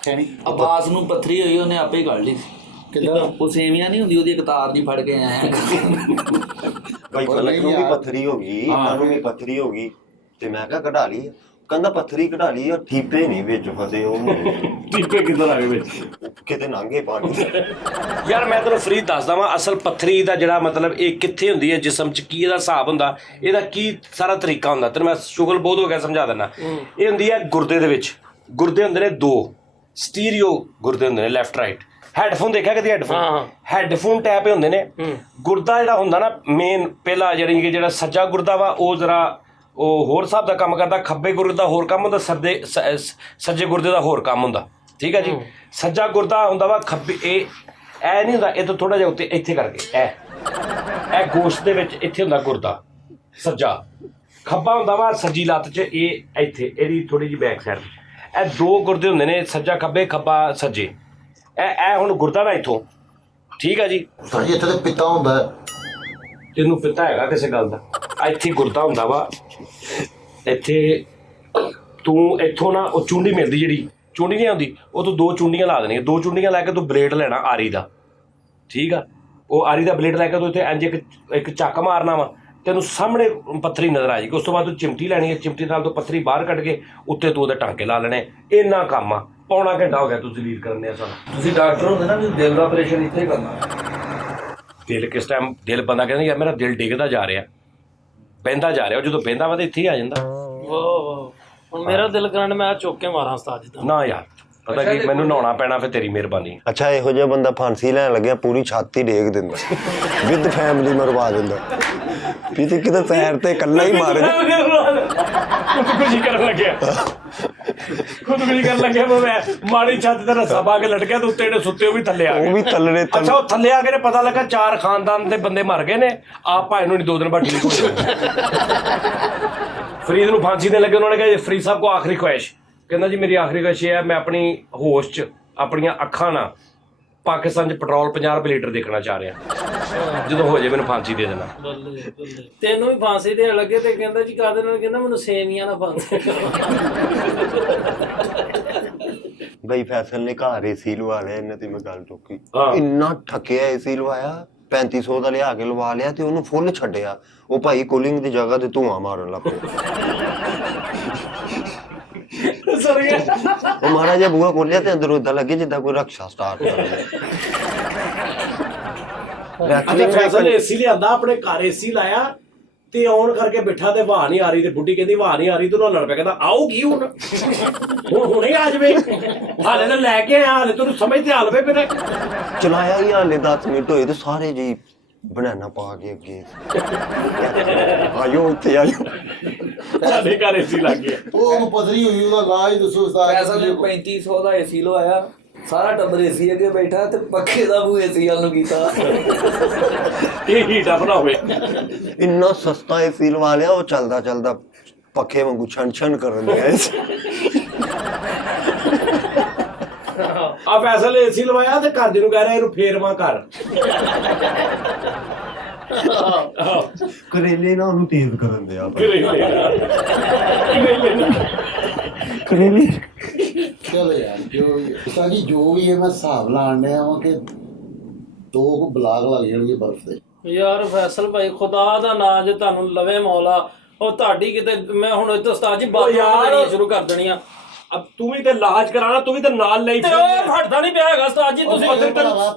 ਕਹਿਣੀ ਆਵਾਜ਼ ਨੂੰ ਪੱਥਰੀ ਹੋਈ, ਉਹਨੇ ਆਪੇ ਹੀ ਕੱਢ ਲਈ। ਕਿੱਦਾਂ? ਉਹ ਸੇਵੀਆਂ ਨਹੀਂ ਹੁੰਦੀ, ਉਹਦੀ ਇੱਕ ਤਾਰ ਨਹੀਂ ਫੜ ਕੇ ਆਇਆ। ਭਾਈ ਫਲਕ ਨੂੰ ਵੀ ਪੱਥਰੀ ਹੋ ਗਈ, ਇਹਨਾਂ ਨੂੰ ਵੀ ਪੱਥਰੀ ਹੋ ਗਈ, ਤੇ ਮੈਂ ਕਿਹਾ ਕਢਾ ਲਈ। ਕਹਿੰਦਾ ਪੱਥਰੀ ਕਢਾ ਲਈ, ਔਰ ਠੀਪੇ ਨਹੀਂ ਵਿੱਚ ਫਸੇ। ਉਹ ਟੀਪੇ ਕਿੱਧਰ ਆ ਗਏ ਵਿੱਚ? ਕਿਤੇ ਲੰਘੇ ਪਾਣੀ ਯਾਰ ਮੈਂ ਤੈਨੂੰ ਫਰੀਦ ਦੱਸਦਾ ਵਾਂ, ਅਸਲ ਪੱਥਰੀ ਦਾ ਜਿਹੜਾ ਮਤਲਬ ਇਹ ਕਿੱਥੇ ਹੁੰਦੀ ਹੈ ਜਿਸਮ 'ਚ, ਕੀ ਇਹਦਾ ਹਿਸਾਬ ਹੁੰਦਾ, ਇਹਦਾ ਕੀ ਸਾਰਾ ਤਰੀਕਾ ਹੁੰਦਾ, ਤੈਨੂੰ ਮੈਂ ਸ਼ੁਗਲ ਬਹੁਤ ਹੋ ਗਿਆ ਸਮਝਾ ਦਿੰਦਾ। ਇਹ ਹੁੰਦੀ ਹੈ ਗੁਰਦੇ ਦੇ ਵਿੱਚ, ਗੁਰਦੇ ਹੁੰਦੇ ਨੇ 2 ਸਟੀਰੀਓ ਗੁਰਦੇ ਹੁੰਦੇ ਨੇ, ਲੈਫਟ ਰਾਈਟ। ਹੈੱਡਫੋਨ ਦੇਖਿਆ ਕਦੀ? ਹੈੱਡਫੋਨ ਟੈਪ ਹੁੰਦੇ ਨੇ। ਗੁਰਦਾ ਜਿਹੜਾ ਹੁੰਦਾ ਨਾ ਮੇਨ, ਪਹਿਲਾ ਜਿਹੜਾ ਸੱਜਾ ਗੁਰਦਾ ਵਾ ਉਹ ਜ਼ਰਾ ਉਹ ਹੋਰ ਹਿਸਾਬ ਦਾ ਕੰਮ ਕਰਦਾ, ਖੱਬੇ ਗੁਰਦੇ ਦਾ ਹੋਰ ਕੰਮ ਹੁੰਦਾ, ਸੱਜੇ ਗੁਰਦੇ ਦਾ ਹੋਰ ਕੰਮ ਹੁੰਦਾ, ਠੀਕ ਹੈ ਜੀ। ਸੱਜਾ ਗੁਰਦਾ ਹੁੰਦਾ ਵਾ ਖੱਬੇ, ਇਹ ਨਹੀਂ ਹੁੰਦਾ, ਇਹ ਤੋਂ ਥੋੜਾ ਜਿਹਾ ਉੱਤੇ ਇੱਥੇ ਕਰਕੇ ਇਹ ਗੋਸ਼ਤ ਦੇ ਵਿੱਚ ਇੱਥੇ ਹੁੰਦਾ ਗੁਰਦਾ ਸੱਜਾ। ਖੱਬਾ ਹੁੰਦਾ ਵਾ ਸੱਜੀ ਲੱਤ 'ਚ, ਇਹ ਇੱਥੇ ਇਹਦੀ ਥੋੜੀ ਜਿਹੀ ਬੈਕ ਸਾਈਡ। ਇਹ 2 ਗੁਰਦੇ ਹੁੰਦੇ ਨੇ, ਸੱਜਾ ਖੱਬੇ, ਖੱਬਾ ਸੱਜੇ। ਇਹ ਹੁਣ ਗੁਰਦਾ ਨਾ ਇੱਥੋਂ, ਠੀਕ ਹੈ ਜੀ। ਸਾਜੀ ਇੱਥੇ ਤੇ ਪਿੱਤਾ ਹੁੰਦਾ ਹੈ। ਤੈਨੂੰ ਪਤਾ ਹੈਗਾ ਕਿਸੇ ਗੱਲ ਦਾ? ਇੱਥੇ ਗੁਰਦਾ ਹੁੰਦਾ ਵਾ, ਇੱਥੇ ਤੂੰ ਇੱਥੋਂ ਨਾ ਉਹ ਚੁੰਡੀ ਮਿਲਦੀ, ਜਿਹੜੀ ਚੁੰਡੀ ਨਹੀਂ ਆਉਂਦੀ, ਉਹ ਤੋਂ 2 ਚੁੰਡੀਆਂ ਲਾ ਦੇਣੀਆਂ। 2 ਚੁੰਡੀਆਂ ਲੈ ਕੇ ਤੂੰ ਬਲੇਡ ਲੈਣਾ ਆਰੀ ਦਾ, ਠੀਕ ਆ। ਉਹ ਆਰੀ ਦਾ ਬਲੇਡ ਲੈ ਕੇ ਤੂੰ ਇੱਥੇ ਇੰਝ ਇੱਕ ਚੱਕ ਮਾਰਨਾ ਵਾ, ਤੈਨੂੰ ਸਾਹਮਣੇ ਪੱਥਰੀ ਨਜ਼ਰ ਆ ਜਾਏਗੀ। ਉਸ ਤੋਂ ਬਾਅਦ ਤੂੰ ਚਿਮਟੀ ਲੈਣੀ ਹੈ, ਚਿਮਟੀ ਨਾਲ ਤੂੰ ਪੱਥਰੀ ਬਾਹਰ ਕੱਢ ਕੇ ਉੱਤੇ ਤੂੰ ਉਹਦੇ ਟਾਂਕੇ ਲਾ ਲੈਣੇ। ਇੰਨਾ ਕੰਮ ਆ। ਪੌਣਾ ਘੰਟਾ ਹੋ ਗਿਆ ਤੁਸੀਂ ਲੀਡ ਕਰਨੇ ਆ ਸਾਨੂੰ। ਤੁਸੀਂ ਡਾਕਟਰ ਹੁੰਦੇ ਨਾ, ਵੀ ਦਿਲ ਦਾ ਆਪਰੇਸ਼ਨ ਇੱਥੇ ਕਰਨਾ। ਦਿਲ ਕਿਸ ਟਾਈਮ ਦਿਲ ਬੰਦਾ ਕਹਿੰਦਾ ਯਾਰ ਮੇਰਾ ਦਿਲ ਡਿੱਗਦਾ ਜਾ ਰਿਹਾ, ਬਹਿੰਦਾ ਜਾ ਰਿਹਾ, ਜਦੋਂ ਬਹਿੰਦਾ ਵਾ ਤਾਂ ਇੱਥੇ ਹੀ ਆ ਜਾਂਦਾ। ਵਾਹ, ਹੁਣ ਮੇਰਾ ਦਿਲ ਕਰਨ ਮੈਂ ਚੁੱਕ ਕੇ ਮਾਰਾਂ ਉਸਤਾਦ ਜੀ ਦਾ। ਨਾ ਯਾਰ ਪਤਾ ਕੀ, ਮੈਨੂੰ ਨਹਾਉਣਾ ਪੈਣਾ, ਫਿਰ ਤੇਰੀ ਮਿਹਰਬਾਨੀ। ਅੱਛਾ, ਇਹੋ ਜਿਹਾ ਬੰਦਾ ਫਾਂਸੀ ਲੈਣ ਲੱਗਿਆ ਪੂਰੀ ਛਾਤੀ ਡੇਗ ਦਿੰਦਾ, ਵਿਦ ਫੈਮਿਲੀ ਮਰਵਾ ਦਿੰਦਾ ਵੀ ਤੇ ਕਿਤੇ ਪੈਰ ਤੇ ਇਕੱਲਾ ਹੀ ਮਾਰੇ। ਖੁਦਕੁਸ਼ੀ ਕਰਨ ਲੱਗਿਆ, ਖੁਦਕੁਸ਼ੀ ਕਰਨ ਲੱਗਿਆ। ਮੈਂ ਮਾੜੀ ਛੱਤ ਤੇ ਰੱਸਾ ਪਾ ਕੇ ਲਟਕਿਆ ਤੇ ਉੱਤੇ ਜਿਹੜੇ ਸੁੱਤੇ ਉਹ ਵੀ ਥੱਲੇ ਆ ਗਏ। ਉਹ ਵੀ ਥੱਲੇ ਅੱਛਾ, ਉਹ ਥੱਲੇ ਆ ਕੇ ਨੇ ਪਤਾ ਲੱਗਾ 4 ਖਾਨਦਾਨ ਦੇ ਬੰਦੇ ਮਰ ਗਏ ਨੇ। ਆਪ ਭਾਈ ਨੂੰ ਨਹੀਂ 2 ਦਿਨ ਬਾਅਦ ਠੀਕ ਹੋ ਜਾਣਾ। ਫਰੀਦ ਨੂੰ ਫਾਂਸੀ ਦੇਣ ਲੱਗੇ, ਉਹਨਾਂ ਨੇ ਕਿਹਾ ਫਰੀਦ ਸਾਹਿਬ ਕੋ ਆਖਰੀ ख्वाहिश, ਕਹਿੰਦਾ ਜੀ ਮੇਰੀ ਆਖਰੀ ख्वाहिश ਇਹ ਹੈ, ਮੈਂ ਆਪਣੀ ਹੋਸ਼ 'ਚ ਆਪਣੀਆਂ ਅੱਖਾਂ ਨਾਲ ਪਾਕਿਸਤਾਨ 'ਚ ਪੈਟਰੋਲ 50 ਰੁਪਏ ਲੀਟਰ ਦੇਖਣਾ ਚਾਹ ਰਿਹਾ। ਜਦੋਂ ਹੋ ਜਾਏ ਮੈਨੂੰ ਫਾਂਸੀ ਦੇ ਦੇਣਾ। ਤੈਨੂੰ ਵੀ ਫਾਂਸੀ ਦੇਣ ਲੱਗੇ ਤੇ ਕਹਿੰਦਾ ਜੀ ਕਾਹਦੇ ਨਾਲ? ਕਹਿੰਦਾ ਮੈਨੂੰ ਸੇਵੀਆਂ ਨਾਲ ਫਾਂਸੀ ਬਈ ਫੈਸਲ ਨੇ ਘਰ ਏਸੀ ਲਵਾ ਲਿਆ, ਇਹਨਾਂ ਤੇ ਮੈਂ ਗੱਲ ਟੋਕੀ। ਇੰਨਾ ਠੱਕਿਆ ਏਸੀ ਲਵਾਇਆ, 3500 ਦਾ ਲਿਆ ਕੇ ਲਵਾ ਲਿਆ ਤੇ ਉਹਨੂੰ ਫੁੱਲ ਛੱਡਿਆ। ਉਹ ਭਾਈ ਕੂਲਿੰਗ ਦੀ ਜਗ੍ਹਾ ਤੇ ਧੂਆਂ ਮਾਰਨ ਲੱਗ ਪਿਆ। ਉਹ ਮਾੜਾ ਜਿਹਾ ਬੂਹਾ ਖੋਲਿਆ ਤੇ ਅੰਦਰੋਂ ਏਦਾਂ ਲੱਗੇ ਜਿੱਦਾਂ ਕੋਈ ਰਕਸ਼ਾ ਸਟਾਰਟ ਕਰ ਰਿਹਾ। ਅੱਛਾ, ਫੈਸਲ ਨੇ ਏਸੀ ਲਿਆਂਦਾ, ਆਪਣੇ ਘਰ ਏਸੀ ਲਾਇਆ ਤੇ ਆਨ ਕਰਕੇ ਬਿਠਾ ਤੇ ਹਵਾ ਨਹੀਂ ਆ ਰਹੀ, ਤੇ ਬੁੱਢੀ ਕਹਿੰਦੀ ਹਵਾ ਨਹੀਂ ਆ ਰਹੀ, ਤੇ ਉਹਨਾਂ ਲੜ ਪਿਆ, ਕਹਿੰਦਾ ਆਊਗੀ ਹੁਣ ਹੁਣੇ ਆ ਜਾਵੇ, ਹਾਲੇ ਤਾਂ ਲੈ ਕੇ ਆਇਆ, ਹਾਲੇ ਤੈਨੂੰ ਸਮਝ ਤੇ ਆ ਲਵੇ। ਫਿਰ ਚਲਾਇਆ ਹੀ ਹਾਲੇ 10 ਮਿੰਟ ਹੋਏ ਤੇ ਸਾਰੇ ਜੀ ਬਨਾਨਾ ਪਾ ਕੇ ਅੱਗੇ ਆਇਓ ਉੱਥੇ ਆਇਓ। ਸਾਡੇ ਘਰ ਏਸੀ ਲੱਗ ਗਿਆ। ਉਹਨੂੰ ਪਥਰੀ ਹੋਈ, ਉਹਦਾ ਇਲਾਜ ਦੱਸੋ ਉਸਤਾਦ ਪੈਸਾ ਜੀ। 3500 ਦਾ ਏਸੀ ਲਵਾਇਆ, ਸਾਰਾ ਟੱਬਰ ਏਸੀ ਅੱਗੇ ਬੈਠਾ ਤੇ ਪੱਖੇ ਦਾ ਮੂੰਹ ਏਸੀ ਵੱਲ ਨੂੰ ਕੀਤਾ। ਇਹ ਹੀਟ ਆਪਣਾ ਹੋਵੇ। ਇੰਨਾ ਸਸਤਾ ਏਸੀ ਲਵਾ ਲਿਆ, ਉਹ ਚੱਲਦਾ ਚੱਲਦਾ ਪੱਖੇ ਵਾਂਗੂ ਛਣ ਛਣ ਕਰਨ ਲਿਆ। ਆ ਫੈਸਲ ਏਸੀ ਲਵਾਇਆ ਤੇ ਘਰ ਦੇ ਨੂੰ ਕਹਿ ਰਿਹਾ ਇਹਨੂੰ ਫੇਰਵਾ ਕਰ। ਕਰੇਲੇ ਨਾ ਉਹਨੂੰ ਤੇਜ਼ ਕਰਨ ਦਿਆ ਕਰੇਲੇ। ਚਲੋ ਯਾਰ, ਜੋ ਵੀ ਉਸਤਾਦ ਜੀ ਜੋ ਵੀ ਹੈ, ਮੈਂ ਹਿਸਾਬ ਲਾਣ ਡਿਆ ਵਾਂ ਕਿ 2 ਬਲਾਕ ਲੱਗ ਜਾਣਗੇ ਬਰਫ਼ ਦੇ। ਯਾਰ ਫੈਸਲ ਭਾਈ, ਖੁਦਾ ਦਾ ਨਾਂ ਜੇ ਤੁਹਾਨੂੰ ਲਵੇ ਮੌਲਾ, ਉਹ ਤੁਹਾਡੀ ਕਿਤੇ ਮੈਂ ਹੁਣ ਇੱਥੇ ਉਸਤਾਦ ਜੀ ਬਾਤਾਂ ਸ਼ੁਰੂ ਕਰ ਦੇਣੀਆਂ। अब तू भी तो इलाज कराना, तू भी तो नाल नहीं ਹਟਦਾ ਨਹੀਂ ਪਿਆ ਹੈਗਾ ਉਸਤਾਦ ਜੀ। ਤੁਸੀਂ